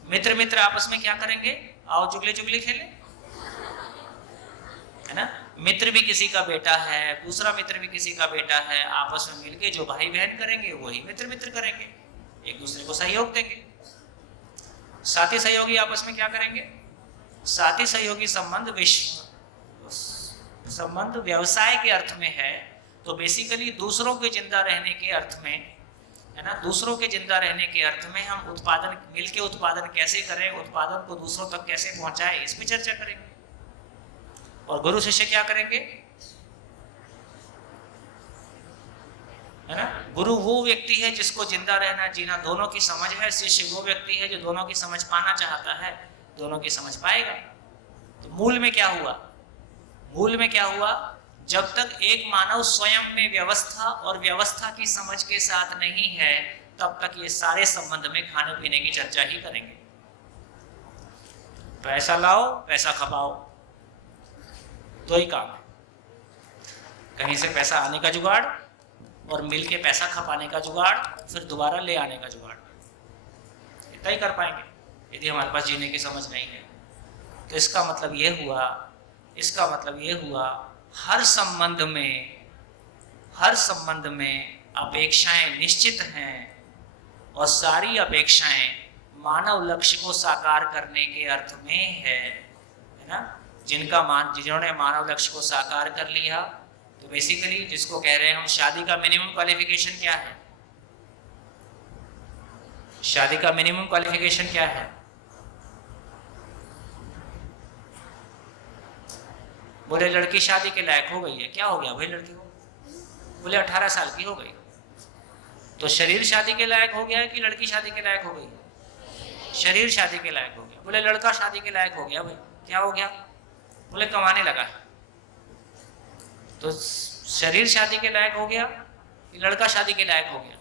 मित्र मित्र आपस में क्या करेंगे? आओ जुगली जुगली खेलें, है ना? मित्र भी किसी का बेटा है, दूसरा मित्र भी किसी का बेटा है। आपस में मिलके जो भाई बहन करेंगे वही मित्र मित्र करेंगे, एक दूसरे को सहयोग देंगे। साथी सहयोगी आपस में क्या करेंगे? साथी सहयोगी संबंध व्यवसाय के अर्थ में है। तो बेसिकली दूसरों के जिंदा रहने के अर्थ में, है ना, दूसरों के जिंदा रहने के अर्थ में हम उत्पादन मिलके उत्पादन कैसे करें, उत्पादन को दूसरों तक कैसे पहुंचाएं, इस पर चर्चा करेंगे। और गुरु शिष्य क्या करेंगे? है ना? गुरु वो व्यक्ति है जिसको जिंदा रहना जीना दोनों की समझ है। शिष्य वो व्यक्ति है जो दोनों की समझ पाना चाहता है, दोनों की समझ पाएगा। तो मूल में क्या हुआ? मूल में क्या हुआ? जब तक एक मानव स्वयं में व्यवस्था और व्यवस्था की समझ के साथ नहीं है, तब तक ये सारे संबंध में खाने पीने की चर्चा ही करेंगे। पैसा लाओ, पैसा खपाओ, तो ही काम है। कहीं से पैसा आने का जुगाड़ और मिल के पैसा खपाने का जुगाड़, फिर दोबारा ले आने का जुगाड़, इतना ही कर पाएंगे यदि हमारे पास जीने की समझ नहीं है। तो इसका मतलब ये हुआ हर संबंध में अपेक्षाएं निश्चित हैं और सारी अपेक्षाएं मानव लक्ष्य को साकार करने के अर्थ में है ना? जिन्होंने मानव लक्ष्य को साकार कर लिया, तो बेसिकली जिसको कह रहे हैं हम, शादी का मिनिमम क्वालिफिकेशन क्या है? शादी का मिनिमम क्वालिफिकेशन क्या है? बोले लड़की शादी के लायक हो गई है। क्या हो गया भाई लड़की को? बोले 18 साल की हो गई। तो शरीर शादी के लायक हो गया है कि लड़की शादी के लायक हो गई? शरीर शादी के लायक हो गया। बोले लड़का शादी के लायक हो गया। भाई क्या हो गया? बोले कमाने लगा। तो शरीर शादी के लायक हो गया कि लड़का शादी के लायक हो गया?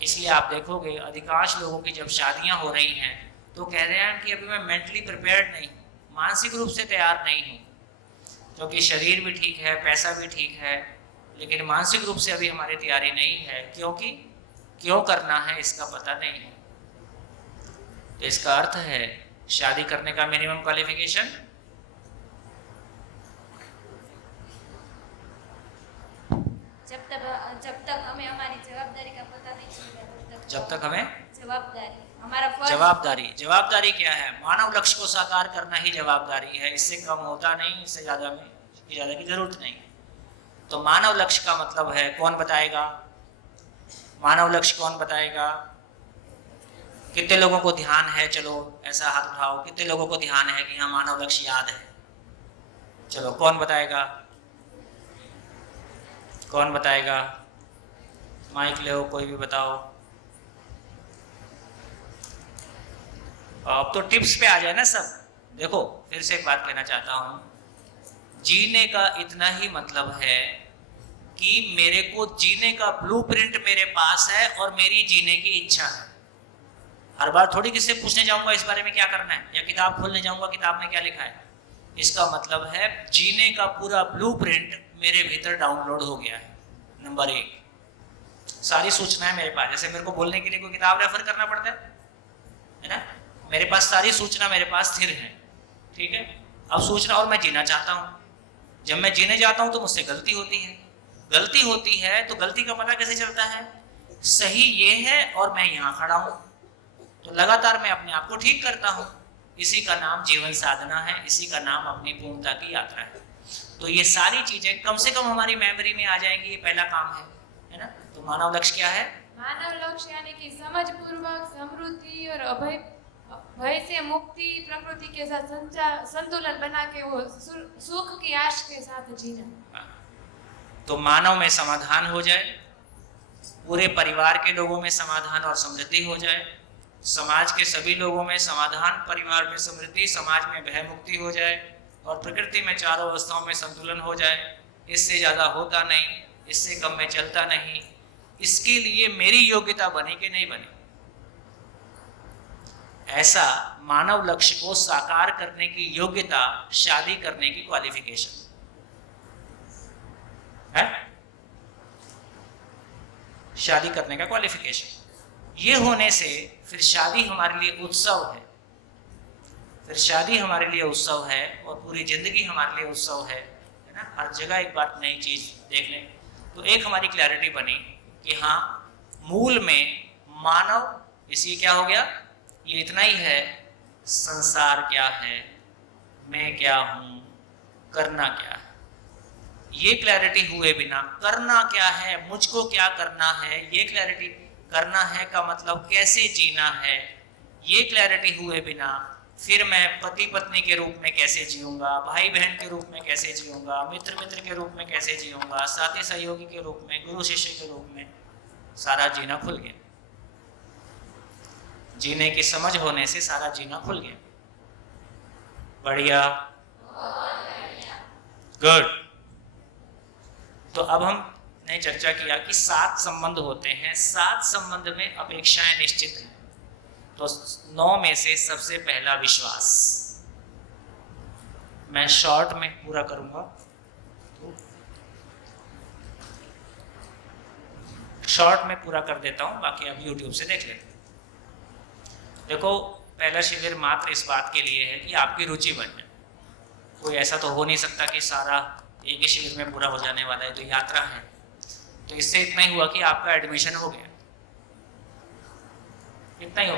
इसलिए आप देखोगे अधिकांश लोगों की जब शादियां हो रही हैं तो कह रहे हैं कि अभी मैं मेंटली प्रिपेयर्ड नहीं, मानसिक रूप से तैयार नहीं हूँ, क्योंकि शरीर भी ठीक है, पैसा भी ठीक है, लेकिन मानसिक रूप से अभी हमारी तैयारी नहीं है, क्योंकि क्यों करना है इसका पता नहीं है। तो इसका अर्थ है शादी करने का मिनिमम क्वालिफिकेशन जब तक हमें हमारी जवाबदारी का पता नहीं चलेगा, जब तक हमें जवाबदारी क्या है? मानव लक्ष्य को साकार करना ही जवाबदारी है। इससे कम होता नहीं, इससे ज्यादा की जरूरत नहीं है। तो मानव लक्ष्य का मतलब है, कौन बताएगा मानव लक्ष्य? कौन बताएगा? कितने लोगों को ध्यान है? चलो ऐसा हाथ उठाओ, कितने लोगों को ध्यान है कि हाँ मानव लक्ष्य याद है? चलो कौन बताएगा? कौन बताएगा? माइक ले, कोई भी बताओ। अब तो टिप्स पे आ जाए ना सब। देखो फिर से एक बात कहना चाहता हूं, जीने का इतना ही मतलब है कि मेरे को जीने का ब्लूप्रिंट मेरे पास है और मेरी जीने की इच्छा है। हर बार थोड़ी किससे पूछने जाऊंगा इस बारे में क्या करना है, या किताब खोलने जाऊंगा किताब में क्या लिखा है। इसका मतलब है जीने का पूरा ब्लूप्रिंट मेरे भीतर डाउनलोड हो गया है। नंबर 1, सारी सूचनाएं मेरे पास। जैसे मेरे को बोलने के लिए कोई किताब रेफर करना पड़ता है ना? मेरे पास सारी सूचना मेरे पास स्थिर है, ठीक है। अब सूचना, और मैं जीना चाहता हूं। जब मैं जीने जाता हूं तो मुझसे गलती होती है तो गलती का पता कैसे चलता है? सही ये है और मैं यहाँ खड़ा हूं, तो लगातार मैं अपने आप को ठीक करता हूं। इसी का नाम जीवन साधना है, इसी का नाम अपनी पूर्णता की यात्रा है। तो ये सारी चीजें कम से कम हमारी मेमोरी में आ जाएंगी, ये पहला काम है ना? तो मानव लक्ष्य क्या है? मानव लक्ष्य यानी कि समझ पूर्वक समृद्धि और अभय भय से मुक्ति, प्रकृति के साथ संतुलन बना के वो सुख की आश के साथ जीना। तो मानव में समाधान हो जाए, पूरे परिवार के लोगों में समाधान और समृद्धि हो जाए, समाज के सभी लोगों में समाधान, परिवार में समृद्धि, समाज में भय मुक्ति हो जाए और प्रकृति में चारों अवस्थाओं में संतुलन हो जाए। इससे ज़्यादा होता नहीं, इससे कम में चलता नहीं। इसके लिए मेरी योग्यता बनी कि नहीं बनी, ऐसा मानव लक्ष्य को साकार करने की योग्यता शादी करने की क्वालिफिकेशन है। शादी करने का क्वालिफिकेशन ये होने से फिर शादी हमारे लिए उत्सव है, फिर शादी हमारे लिए उत्सव है और पूरी जिंदगी हमारे लिए उत्सव है ना। हर जगह एक बात नई चीज देखने, तो एक हमारी क्लैरिटी बनी कि हाँ, मूल में मानव इसलिए क्या हो गया, ये इतना ही है, संसार क्या है, मैं क्या हूं, करना क्या है। ये क्लैरिटी हुए बिना करना क्या है, मुझको क्या करना है, ये क्लैरिटी, करना है का मतलब कैसे जीना है, ये क्लैरिटी हुए बिना फिर मैं पति पत्नी के रूप में कैसे जीऊंगा, भाई बहन के रूप में कैसे जीऊंगा, मित्र मित्र के रूप में कैसे जीऊंगा, साथी सहयोगी के रूप में, गुरु शिष्य के रूप में, सारा जीना खुल गया। जीने की समझ होने से सारा जीना खुल गया। बढ़िया, गुड। तो अब हमने चर्चा किया कि 7 संबंध होते हैं, 7 संबंध में अपेक्षाएं निश्चित हैं। तो 9 में से सबसे पहला विश्वास, मैं शॉर्ट में पूरा करूंगा, शॉर्ट में पूरा कर देता हूं, बाकी आप YouTube से देख लेते। देखो, पहला शिविर मात्र इस बात के लिए है कि आपकी रुचि बन जाए। कोई ऐसा तो हो नहीं सकता कि सारा एक ही शिविर में पूरा हो जाने वाला है, तो यात्रा है। तो इससे इतना ही हुआ कि आपका एडमिशन हो गया, इतना ही हो,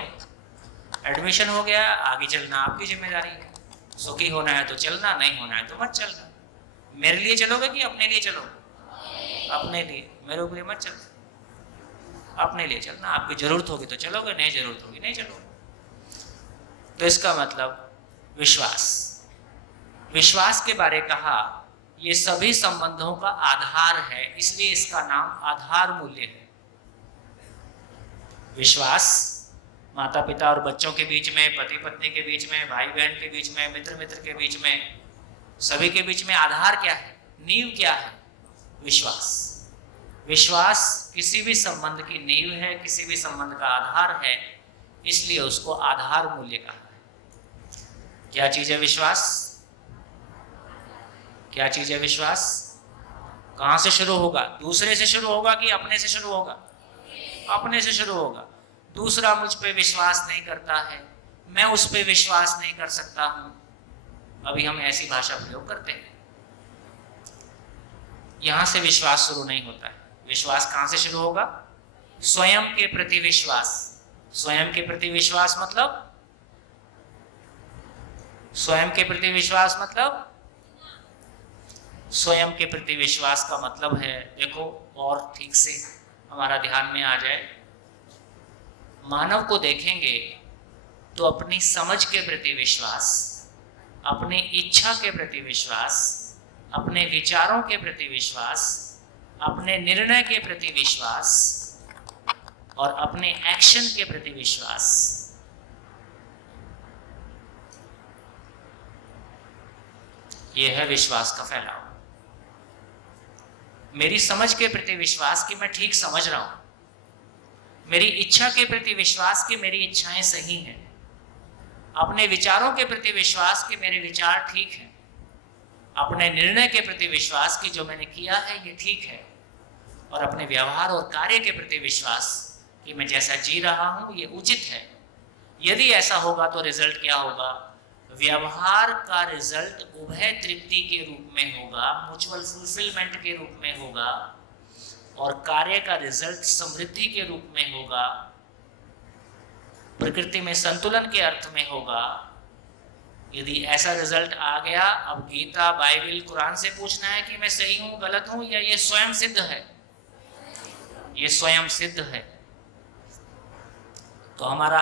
एडमिशन हो गया, आगे चलना आपकी जिम्मेदारी है। सुखी होना है तो चलना, नहीं होना है तो मत चलना। मेरे लिए चलोगे कि अपने लिए चलोगे? अपने लिए। मेरे ऊपर मत चलो, अपने लिए चलना। आपकी जरूरत होगी तो चलोगे, नहीं जरूरत होगी नहीं चलोगे। तो इसका मतलब विश्वास, विश्वास के बारे कहा, ये सभी संबंधों का आधार है, इसलिए इसका नाम आधार मूल्य है। विश्वास माता पिता और बच्चों के बीच में, पति पत्नी के बीच में, भाई बहन के बीच में, मित्र मित्र के बीच में, सभी के बीच में आधार क्या है, नींव क्या है? विश्वास। विश्वास किसी भी संबंध की नींव है, किसी भी संबंध का आधार है, इसलिए उसको आधार मूल्य कहा है। क्या चीज है विश्वास? क्या चीज है विश्वास? कहां से शुरू होगा? दूसरे से शुरू होगा कि अपने से शुरू होगा? अपने से शुरू होगा। दूसरा मुझ पे विश्वास नहीं करता है, मैं उस पे विश्वास नहीं कर सकता हूं। अभी हम ऐसी भाषा प्रयोग करते हैं। यहां से विश्वास शुरू नहीं होता है। विश्वास कहां से शुरू होगा? स्वयं के प्रति विश्वास। स्वयं के प्रति विश्वास मतलब, स्वयं के प्रति विश्वास मतलब, स्वयं के प्रति विश्वास का मतलब है, देखो और ठीक से हमारा ध्यान में आ जाए, मानव को देखेंगे तो अपनी समझ के प्रति विश्वास, अपनी इच्छा के प्रति विश्वास, अपने विचारों के प्रति विश्वास, अपने निर्णय के प्रति विश्वास और अपने एक्शन के प्रति विश्वास, यह है विश्वास का फैलाव। मेरी समझ के प्रति विश्वास कि मैं ठीक समझ रहा हूं, मेरी इच्छा के प्रति विश्वास कि मेरी इच्छाएं सही हैं, अपने विचारों के प्रति विश्वास कि मेरे विचार ठीक हैं, अपने निर्णय के प्रति विश्वास कि जो मैंने किया है ये ठीक है, और अपने व्यवहार और कार्य के प्रति विश्वास कि मैं जैसा जी रहा हूं ये उचित है। यदि ऐसा होगा तो रिजल्ट क्या होगा? व्यवहार का रिजल्ट उभय तृप्ति के रूप में होगा, म्यूचुअल फुलफिलमेंट के रूप में होगा, और कार्य का रिजल्ट समृद्धि के रूप में होगा, प्रकृति में संतुलन के अर्थ में होगा। यदि ऐसा रिजल्ट आ गया, अब गीता, बाइबल, कुरान से पूछना है कि मैं सही हूं, गलत हूं, या ये स्वयं सिद्ध है? ये स्वयं सिद्ध है। तो हमारा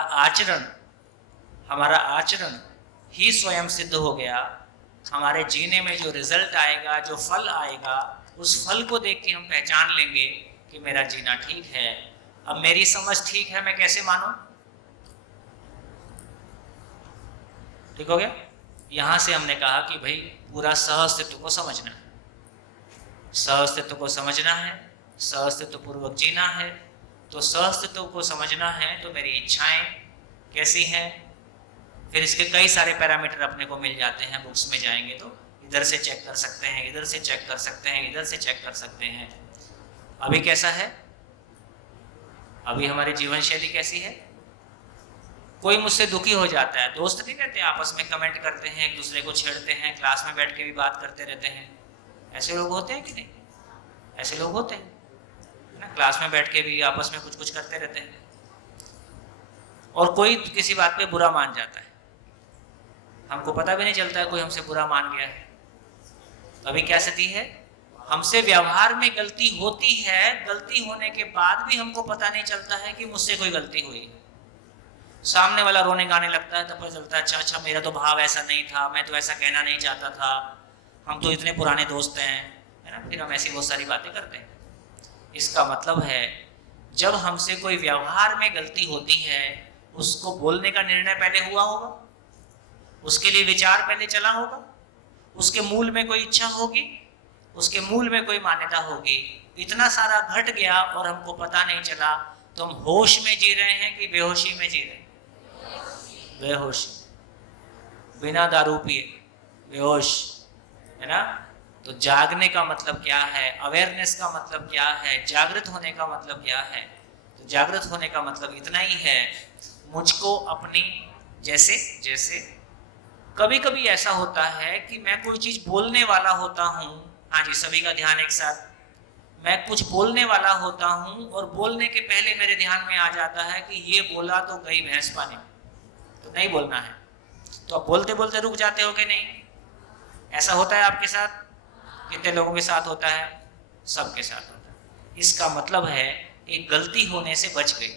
आचरण ही स्वयं सिद्ध हो गया। हमारे जीने में जो रिजल्ट आएगा, जो फल आएगा, उस फल को देख के हम पहचान लेंगे कि मेरा जीना ठीक है। अब मेरी समझ ठीक है, मैं कैसे मानूं? ठीक हो गया। यहां से हमने कहा कि भाई पूरा सहअस्तित्व को समझना है, सहअस्तित्व को समझना है, सहअस्तित्व पूर्वक जीना है। तो सहअस्तित्व को समझना है तो मेरी इच्छाएं कैसी हैं, फिर इसके कई सारे पैरामीटर अपने को मिल जाते हैं। बुक्स में जाएंगे तो इधर से चेक कर सकते हैं, इधर से चेक कर सकते हैं, इधर से चेक कर सकते हैं। अभी कैसा है, अभी हमारी जीवन शैली कैसी है? कोई मुझसे दुखी हो जाता है, दोस्त नहीं रहते, आपस में कमेंट करते हैं, एक दूसरे को छेड़ते हैं, क्लास में बैठ के भी बात करते रहते हैं। ऐसे लोग होते हैं कि नहीं? ऐसे लोग होते हैं ना, क्लास में बैठ के भी आपस में कुछ कुछ करते रहते हैं। और कोई किसी बात पे बुरा मान जाता है, हमको पता भी नहीं चलता है कोई हमसे बुरा मान गया है। तो अभी क्या स्थिति है, हमसे व्यवहार में गलती होती है, गलती होने के बाद भी हमको पता नहीं चलता है कि मुझसे कोई गलती हुई है। सामने वाला रोने गाने लगता है, तब पता चलता है अच्छा मेरा तो भाव ऐसा नहीं था, मैं तो ऐसा कहना नहीं चाहता था, हम तो इतने पुराने दोस्त हैं, है ना। फिर हम ऐसी बहुत सारी बातें करते हैं। इसका मतलब है जब हमसे कोई व्यवहार में गलती होती है, उसको बोलने का निर्णय पहले हुआ होगा, उसके लिए विचार पहले चला होगा, उसके मूल में कोई इच्छा होगी, उसके मूल में कोई मान्यता होगी। इतना सारा घट गया और हमको पता नहीं चला, तो हम होश में जी रहे हैं कि बेहोशी में जी रहे हैं? बेहोशी, बिना दारू पिए बेहोश, है ना। तो जागने का मतलब क्या है, अवेयरनेस का मतलब क्या है, जागृत होने का मतलब क्या है? तो जागृत होने का मतलब इतना ही है, मुझको अपनी जैसे जैसे कभी कभी ऐसा होता है कि मैं कोई चीज बोलने वाला होता हूँ। हाँ जी, सभी का ध्यान एक साथ। मैं कुछ बोलने वाला होता हूँ और बोलने के पहले मेरे ध्यान में आ जाता है कि ये बोला तो गई भैंस पानी में, तो नहीं बोलना है। तो आप बोलते बोलते रुक जाते हो कि नहीं? ऐसा होता है आपके साथ? कितने लोगों के साथ होता है? सबके साथ होता है। इसका मतलब है एक गलती होने से बच गई।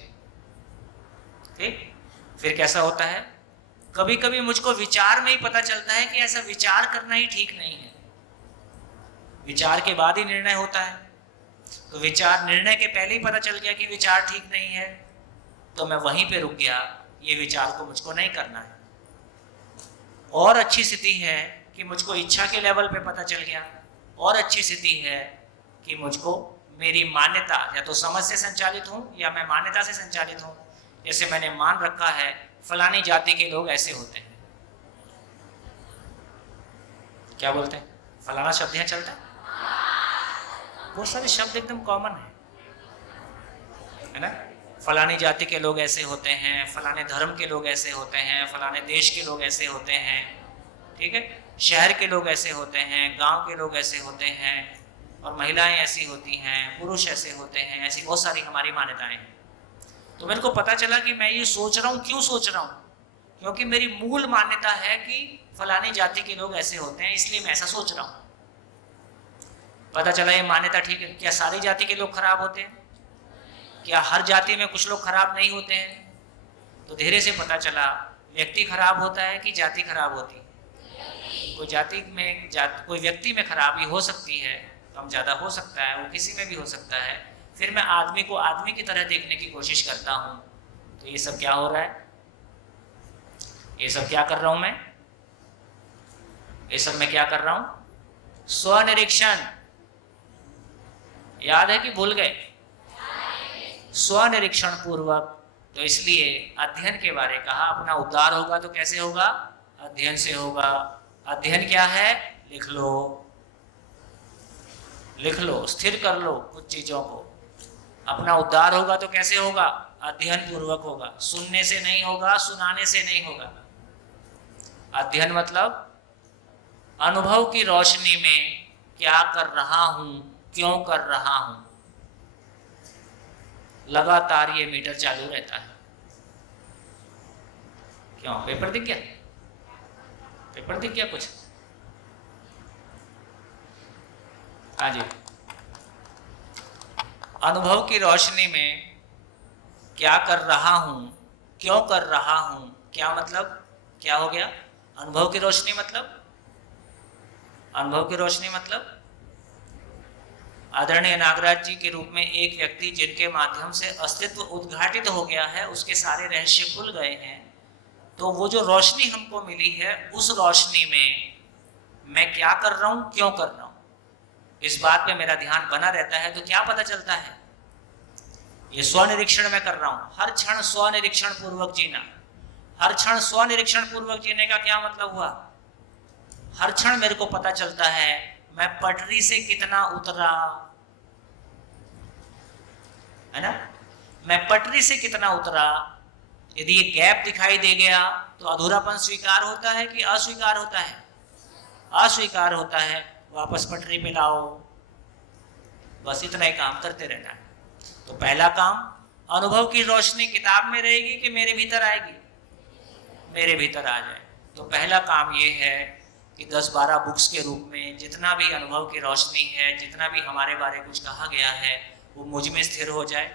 ठीक, फिर कैसा होता है, कभी कभी मुझको विचार में ही पता चलता है कि ऐसा विचार करना ही ठीक नहीं है। विचार के बाद ही निर्णय होता है, तो विचार निर्णय के पहले ही पता चल गया कि विचार ठीक नहीं है, तो मैं वहीं पे रुक गया, ये विचार को मुझको नहीं करना है। और अच्छी स्थिति है कि मुझको इच्छा के लेवल पे पता चल गया, और अच्छी स्थिति है कि मुझको मेरी मान्यता या तो समझ से संचालित हूँ या मैं मान्यता से संचालित हूँ। जैसे मैंने मान रखा है फलानी जाति के लोग ऐसे होते हैं, क्या बोलते हैं, फलाना शब्द यहाँ चलता है। बहुत सारे शब्द एकदम कॉमन है ना। फलानी जाति के लोग ऐसे होते हैं, फलाने धर्म के लोग ऐसे होते हैं, फलाने देश के लोग ऐसे होते हैं, ठीक है। शहर के लोग ऐसे होते हैं, गांव के लोग ऐसे होते हैं, और महिलाएं ऐसी होती हैं, पुरुष ऐसे होते हैं। ऐसी बहुत सारी हमारी मान्यताएं हैं। तो मेरे को पता चला कि मैं ये सोच रहा हूँ, क्यों सोच रहा हूँ? क्योंकि मेरी मूल मान्यता है कि फलानी जाति के लोग ऐसे होते हैं, इसलिए मैं ऐसा सोच रहा हूँ। पता चला ये मान्यता ठीक है। क्या सारी जाति के लोग खराब होते हैं? क्या हर जाति में कुछ लोग खराब नहीं होते हैं? तो धीरे से पता चला व्यक्ति खराब होता है कि जाति खराब होती है। कोई जाति में कोई व्यक्ति में खराबी हो सकती है, कम ज़्यादा हो सकता है, वो किसी में भी हो सकता है। फिर मैं आदमी को आदमी की तरह देखने की कोशिश करता हूँ। तो ये सब क्या हो रहा है, ये सब क्या कर रहा हूँ मैं, ये सब मैं क्या कर रहा हूँ? स्वनिरीक्षण। याद है कि भूल गए? स्वनिरीक्षण पूर्वक। तो इसलिए अध्ययन के बारे कहा, अपना उद्धार होगा तो कैसे होगा? अध्ययन से होगा। अध्ययन क्या है? लिख लो, लिख लो, स्थिर कर लो कुछ चीजों को। अपना उद्धार होगा तो कैसे होगा? अध्ययन पूर्वक होगा। सुनने से नहीं होगा, सुनाने से नहीं होगा। अध्ययन मतलब अनुभव की रोशनी में क्या कर रहा हूं, क्यों कर रहा हूं। लगातार ये मीटर चालू रहता है। क्यों? पेपर दिख गया? पेपर दिख गया कुछ? हाँ जी। अनुभव की रोशनी में क्या कर रहा हूं, क्यों कर रहा हूं, क्या मतलब, क्या हो गया? अनुभव की रोशनी मतलब, अनुभव की रोशनी मतलब आदरणीय नागराज जी के रूप में एक व्यक्ति जिनके माध्यम से अस्तित्व उद्घाटित हो गया है, उसके सारे रहस्य खुल गए हैं, तो वो जो रोशनी हमको मिली है उस रोशनी में मैं क्या कर रहा हूं, क्यों कर रहा हूं, इस बात पे मेरा ध्यान बना रहता है। तो क्या पता चलता है? ये स्वनिरीक्षण मैं कर रहा हूं, हर क्षण स्वनिरीक्षण पूर्वक जीना। हर क्षण स्वनिरीक्षण पूर्वक जीने का क्या मतलब हुआ? हर क्षण मेरे को पता चलता है मैं पटरी से कितना उतरा, है ना, मैं पटरी से कितना उतरा। यदि ये गैप दिखाई दे गया तो अधूरापन स्वीकार होता है कि अस्वीकार होता है? अस्वीकार होता है। वापस पटरी पे लाओ, बस इतना ही काम करते रहना है। तो पहला काम, अनुभव की रोशनी किताब में रहेगी कि मेरे भीतर आएगी? मेरे भीतर आ जाए। तो पहला काम ये है कि 10-12 बुक्स के रूप में जितना भी अनुभव की रोशनी है, जितना भी हमारे बारे में कुछ कहा गया है, वो मुझ में स्थिर हो जाए।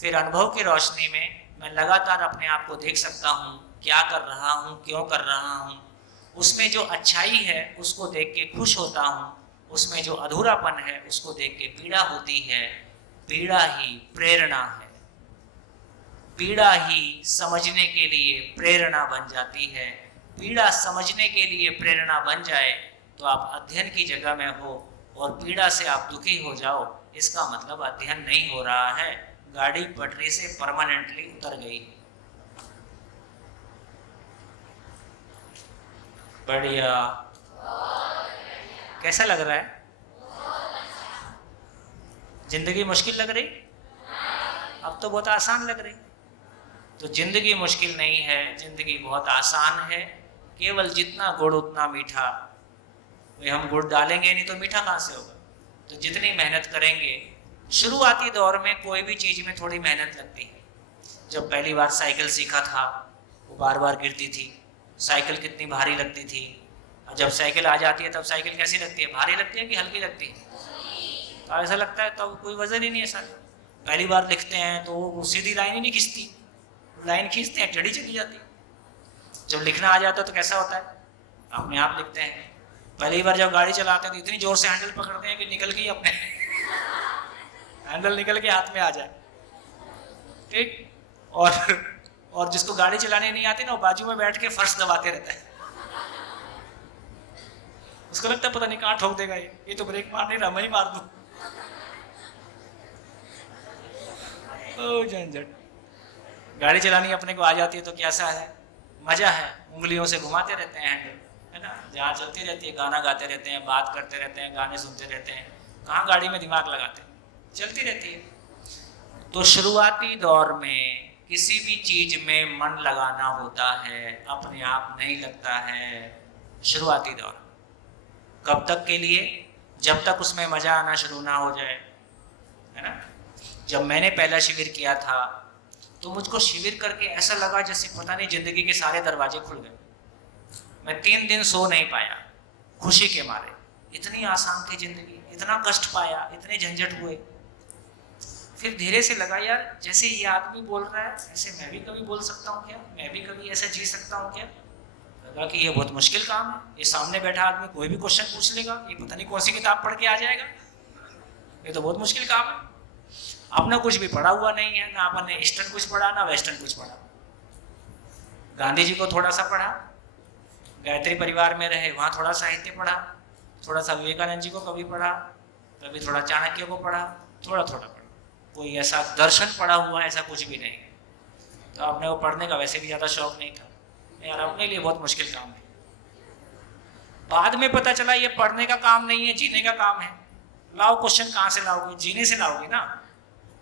फिर अनुभव की रोशनी में मैं लगातार अपने आप को देख सकता हूँ, क्या कर रहा हूँ, क्यों कर रहा हूँ। उसमें जो अच्छाई है उसको देख के खुश होता हूँ, उसमें जो अधूरापन है उसको देख के पीड़ा होती है। पीड़ा ही प्रेरणा है, पीड़ा ही समझने के लिए प्रेरणा बन जाती है। पीड़ा समझने के लिए प्रेरणा बन जाए तो आप अध्ययन की जगह में हो, और पीड़ा से आप दुखी हो जाओ, इसका मतलब अध्ययन नहीं हो रहा है, गाड़ी पटरी से परमानेंटली उतर गई। बढ़िया, कैसा लग रहा है? जिंदगी मुश्किल लग रही? अब तो बहुत आसान लग रही। तो जिंदगी मुश्किल नहीं है, जिंदगी बहुत आसान है। केवल जितना गुड़ उतना मीठा। वे हम गुड़ डालेंगे नहीं तो मीठा कहाँ से होगा? तो जितनी मेहनत करेंगे, शुरुआती दौर में कोई भी चीज़ में थोड़ी मेहनत लगती है। जब पहली बार साइकिल सीखा था वो बार बार गिरती थी, साइकिल कितनी भारी लगती थी। और जब साइकिल आ जाती है तब साइकिल कैसी लगती है? भारी लगती है कि हल्की लगती है? तो ऐसा लगता है तो कोई वजन ही नहीं है सर। पहली बार लिखते हैं तो वो सीधी लाइन ही नहीं खींचती, लाइन खींचते हैं टेढ़ी चली जाती है। जब लिखना आ जाता है तो कैसा होता है? अपने आप लिखते हैं। पहली बार जब गाड़ी चलाते हैं तो इतनी जोर से हैंडल पकड़ते हैं कि निकल के ही अपने हैंडल निकल के हाथ में आ जाए, ठीक। और जिसको गाड़ी चलाने नहीं आती ना, वो बाजू में बैठ के फर्श दबाते रहता है। उसको लगता है पता नहीं कहाँ ठोक देगा ये तो ब्रेक मार नहीं रहा, मैं ही मार दूं। ओ झंझट। गाड़ी चलानी अपने को आ जाती है तो कैसा है? मजा है। उंगलियों से घुमाते रहते हैं हैंडल, है ना, जहाँ चलती रहती है, गाना गाते रहते हैं, बात करते रहते हैं, गाने सुनते रहते हैं। कहाँ गाड़ी में दिमाग लगाते हैं, चलती रहती है। तो शुरुआती दौर में किसी भी चीज में मन लगाना होता है, अपने आप नहीं लगता है। शुरुआती दौर कब तक के लिए? जब तक उसमें मजा आना शुरू ना हो जाए, है ना। जब मैंने पहला शिविर किया था तो मुझको शिविर करके ऐसा लगा जैसे पता नहीं जिंदगी के सारे दरवाजे खुल गए। मैं 3 दिन सो नहीं पाया खुशी के मारे। इतनी आसान थी जिंदगी, इतना कष्ट पाया, इतने झंझट हुए। फिर धीरे से लगा यार जैसे ये आदमी बोल रहा है ऐसे मैं भी कभी बोल सकता हूँ क्या? मैं भी कभी ऐसा जी सकता हूँ क्या? लगा कि ये बहुत मुश्किल काम है। ये सामने बैठा आदमी कोई भी क्वेश्चन पूछ लेगा, ये पता नहीं कौन सी किताब पढ़ के आ जाएगा। ये तो बहुत मुश्किल काम है। अपना कुछ भी पढ़ा हुआ नहीं है, ना अपन ने ईस्टर्न कुछ पढ़ा ना वेस्टर्न कुछ पढ़ा। गांधी जी को थोड़ा सा पढ़ा, गायत्री परिवार में रहे वहाँ थोड़ा साहित्य पढ़ा, थोड़ा सा विवेकानंद जी को कभी पढ़ा, कभी थोड़ा चाणक्य को पढ़ा, थोड़ा थोड़ा पढ़ा। कोई ऐसा दर्शन पढ़ा हुआ ऐसा कुछ भी नहीं है। तो आपने वो पढ़ने का वैसे भी ज़्यादा शौक नहीं था यार, अपने लिए बहुत मुश्किल काम है। बाद में पता चला ये पढ़ने का काम नहीं है, जीने का काम है। लाओ क्वेश्चन कहाँ से लाओगे? जीने से लाओगे ना,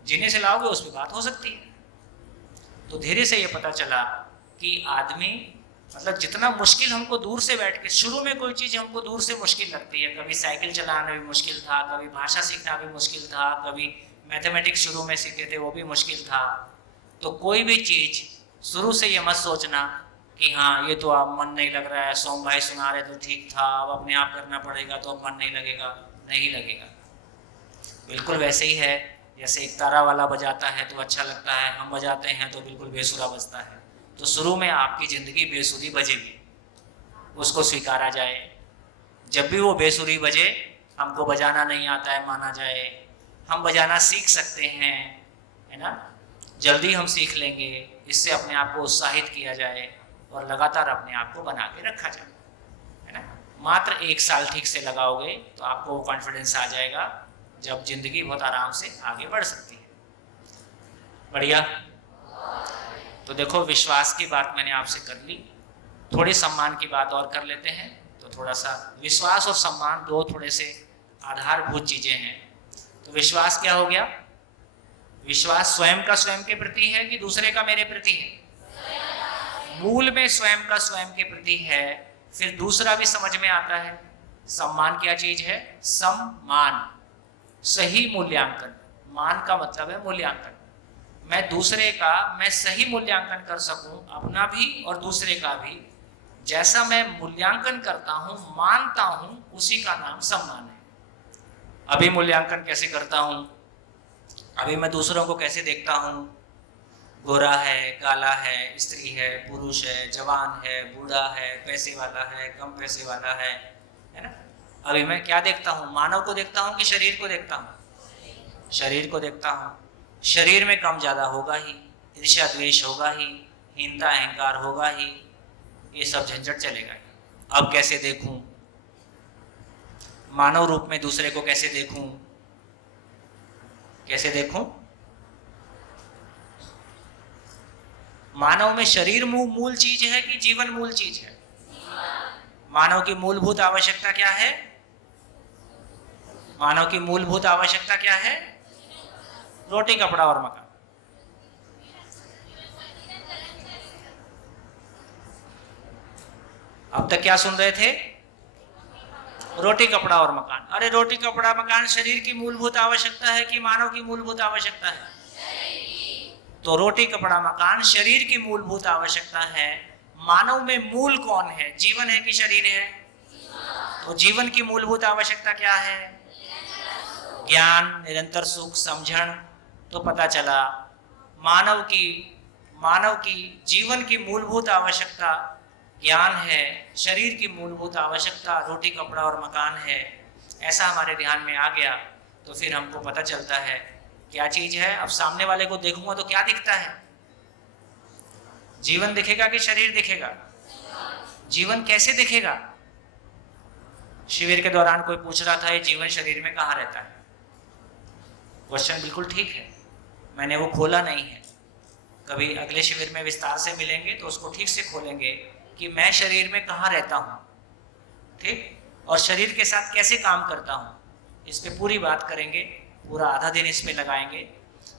जीने से लाओगे उस पर बात हो सकती है। तो धीरे से ये पता चला कि आदमी मतलब जितना मुश्किल हमको दूर से बैठ के, शुरू में कोई चीज़ हमको दूर से मुश्किल लगती है। कभी साइकिल चलाना भी मुश्किल था, कभी भाषा सीखना भी मुश्किल था, कभी मैथमेटिक्स शुरू में सीखे थे वो भी मुश्किल था। तो कोई भी चीज़ शुरू से ये मत सोचना कि हाँ ये तो अब मन नहीं लग रहा है, सोम भाई सुना रहे तो ठीक था, अब अपने आप करना पड़ेगा तो अब मन नहीं लगेगा। नहीं लगेगा। बिल्कुल वैसे ही है जैसे एक तारा वाला बजाता है तो अच्छा लगता है, हम बजाते हैं तो बिल्कुल बेसुरा बजता है। तो शुरू में आपकी ज़िंदगी बेसुरी बजेगी, उसको स्वीकारा जाए। जब भी वो बेसुरी बजे, हमको बजाना नहीं आता है माना जाए, हम बजाना सीख सकते हैं, है ना, जल्दी हम सीख लेंगे, इससे अपने आप को उत्साहित किया जाए और लगातार अपने आप को बना के रखा जाए, है ना। मात्र 1 साल ठीक से लगाओगे तो आपको वो कॉन्फिडेंस आ जाएगा, जब जिंदगी बहुत आराम से आगे बढ़ सकती है। बढ़िया। तो देखो, विश्वास की बात मैंने आपसे कर ली, थोड़ी सम्मान की बात और कर लेते हैं। तो थोड़ा सा विश्वास और सम्मान दो थोड़े से आधारभूत चीजें हैं। तो विश्वास क्या हो गया? विश्वास स्वयं का स्वयं के प्रति है कि दूसरे का मेरे प्रति है? मूल में स्वयं का स्वयं के प्रति है, फिर दूसरा भी समझ में आता है। सम्मान क्या चीज है? सम्मान, सही मूल्यांकन। मान का मतलब है मूल्यांकन। मैं दूसरे का मैं सही मूल्यांकन कर सकूं, अपना भी और दूसरे का भी। जैसा मैं मूल्यांकन करता हूं, मानता हूं, उसी का नाम सम्मान है। अभी मूल्यांकन कैसे करता हूं? अभी मैं दूसरों को कैसे देखता हूं? गोरा है, काला है, स्त्री है, पुरुष है, जवान है, बूढ़ा है, पैसे वाला है, कम पैसे वाला है ना। अभी मैं क्या देखता हूं? मानव को देखता हूं कि शरीर को देखता हूं? शरीर को देखता हूं। शरीर में कम ज्यादा होगा ही, ईर्ष्या द्वेष होगा ही, हीनता अहंकार होगा ही, ये सब झंझट चलेगा ही। अब कैसे देखूं? मानव रूप में दूसरे को कैसे देखूं? कैसे देखूं? मानव में शरीर मूल चीज है कि जीवन मूल चीज है? मानव की मूलभूत आवश्यकता क्या है? मानव की मूलभूत आवश्यकता क्या है? रोटी, कपड़ा और मकान। अब तक क्या सुन रहे थे? रोटी, कपड़ा और मकान। अरे रोटी, कपड़ा, मकान शरीर की मूलभूत आवश्यकता है कि मानव की मूलभूत आवश्यकता है? तो रोटी, कपड़ा, मकान शरीर की मूलभूत आवश्यकता है। मानव में मूल कौन है? जीवन है कि शरीर है? तो जीवन की मूलभूत आवश्यकता क्या है? ज्ञान, निरंतर सुख, समझण। तो पता चला मानव की जीवन की मूलभूत आवश्यकता ज्ञान है, शरीर की मूलभूत आवश्यकता रोटी, कपड़ा और मकान है। ऐसा हमारे ध्यान में आ गया तो फिर हमको पता चलता है क्या चीज है। अब सामने वाले को देखूंगा तो क्या दिखता है? जीवन दिखेगा कि शरीर दिखेगा? जीवन कैसे दिखेगा? शिविर के दौरान कोई पूछ रहा था ये जीवन शरीर में कहाँ रहता है? क्वेश्चन बिल्कुल ठीक है, मैंने वो खोला नहीं है। कभी अगले शिविर में विस्तार से मिलेंगे तो उसको ठीक से खोलेंगे कि मैं शरीर में कहाँ रहता हूँ, ठीक, और शरीर के साथ कैसे काम करता हूँ। इस पे पूरी बात करेंगे, पूरा आधा दिन इस पे लगाएंगे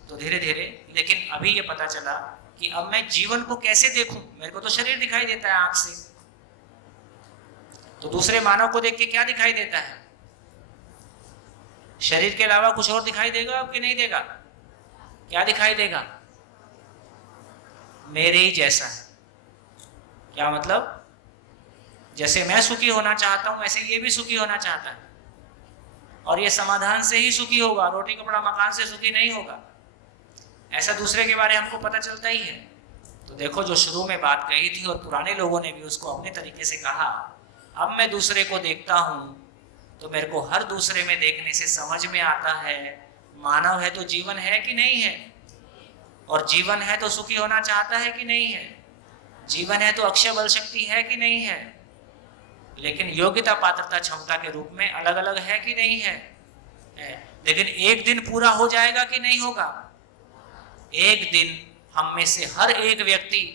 तो धीरे धीरे। लेकिन अभी ये पता चला कि अब मैं जीवन को कैसे देखूं? मेरे को तो शरीर दिखाई देता है आंख से, तो दूसरे मानव को देख के क्या दिखाई देता है? शरीर के अलावा कुछ और दिखाई देगा कि नहीं देगा? क्या दिखाई देगा? मेरे ही जैसा है। क्या मतलब? जैसे मैं सुखी होना चाहता हूं वैसे ये भी सुखी होना चाहता है, और ये समाधान से ही सुखी होगा, रोटी, कपड़ा, मकान से सुखी नहीं होगा। ऐसा दूसरे के बारे में हमको पता चलता ही है। तो देखो, जो शुरू में बात कही थी और पुराने लोगों ने भी उसको अपने तरीके से कहा। अब मैं दूसरे को देखता हूं तो मेरे को हर दूसरे में देखने से समझ में आता है मानव है तो जीवन है कि नहीं है, और जीवन है तो सुखी होना चाहता है कि नहीं है, जीवन है तो अक्षय बल शक्ति है कि नहीं है, लेकिन योग्यता, पात्रता, क्षमता के रूप में अलग अलग है कि नहीं है। लेकिन एक दिन पूरा हो जाएगा कि नहीं होगा? एक दिन हम में से हर एक व्यक्ति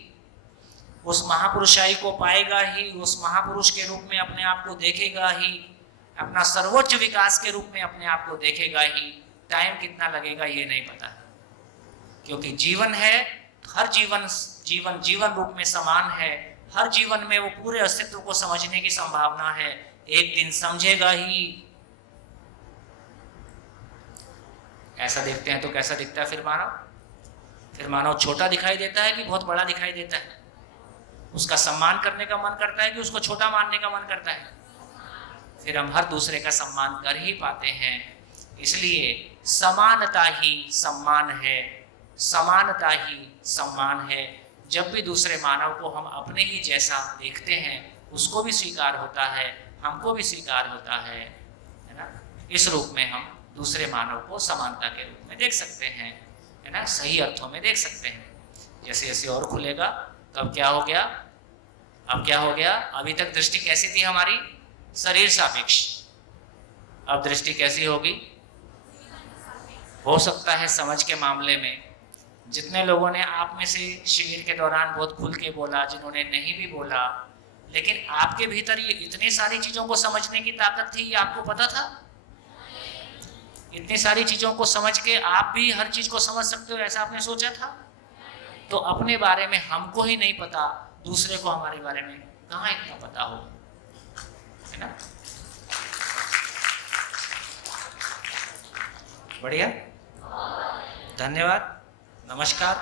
उस महापुरुषाई को पाएगा ही, उस महापुरुष के रूप में अपने आप को देखेगा ही, अपना सर्वोच्च विकास के रूप में अपने आप को देखेगा ही। टाइम कितना लगेगा ये नहीं पता है, क्योंकि जीवन है, हर जीवन रूप में समान है। हर जीवन में वो पूरे अस्तित्व को समझने की संभावना है। एक दिन समझेगा ही। ऐसा देखते हैं तो कैसा दिखता है फिर मानव? फिर मानव छोटा दिखाई देता है कि बहुत बड़ा दिखाई देता है? उसका सम्मान करने का मन करता है कि उसको छोटा मानने का मन करता है? फिर हम हर दूसरे का सम्मान कर ही पाते हैं। इसलिए समानता ही सम्मान है, समानता ही सम्मान है। जब भी दूसरे मानव को हम अपने ही जैसा देखते हैं, उसको भी स्वीकार होता है, हमको भी स्वीकार होता है ना। इस रूप में हम दूसरे मानव को समानता के रूप में देख सकते हैं, है ना, सही अर्थों में देख सकते हैं। जैसे जैसे और खुलेगा, कब क्या हो गया, अब क्या हो गया। अभी तक दृष्टि कैसी थी हमारी, शरीर सापेक्ष, अब दृष्टि कैसी होगी। हो सकता है समझ के मामले में जितने लोगों ने आप में से शिविर के दौरान बहुत खुल के बोला, जिन्होंने नहीं भी बोला, लेकिन आपके भीतर ये इतनी सारी चीजों को समझने की ताकत थी, ये आपको पता था। इतनी सारी चीजों को समझ के आप भी हर चीज को समझ सकते हो, ऐसा आपने सोचा था। तो अपने बारे में हमको ही नहीं पता, दूसरे को हमारे बारे में कहाँ इतना पता हो, है ना। बढ़िया, धन्यवाद, नमस्कार।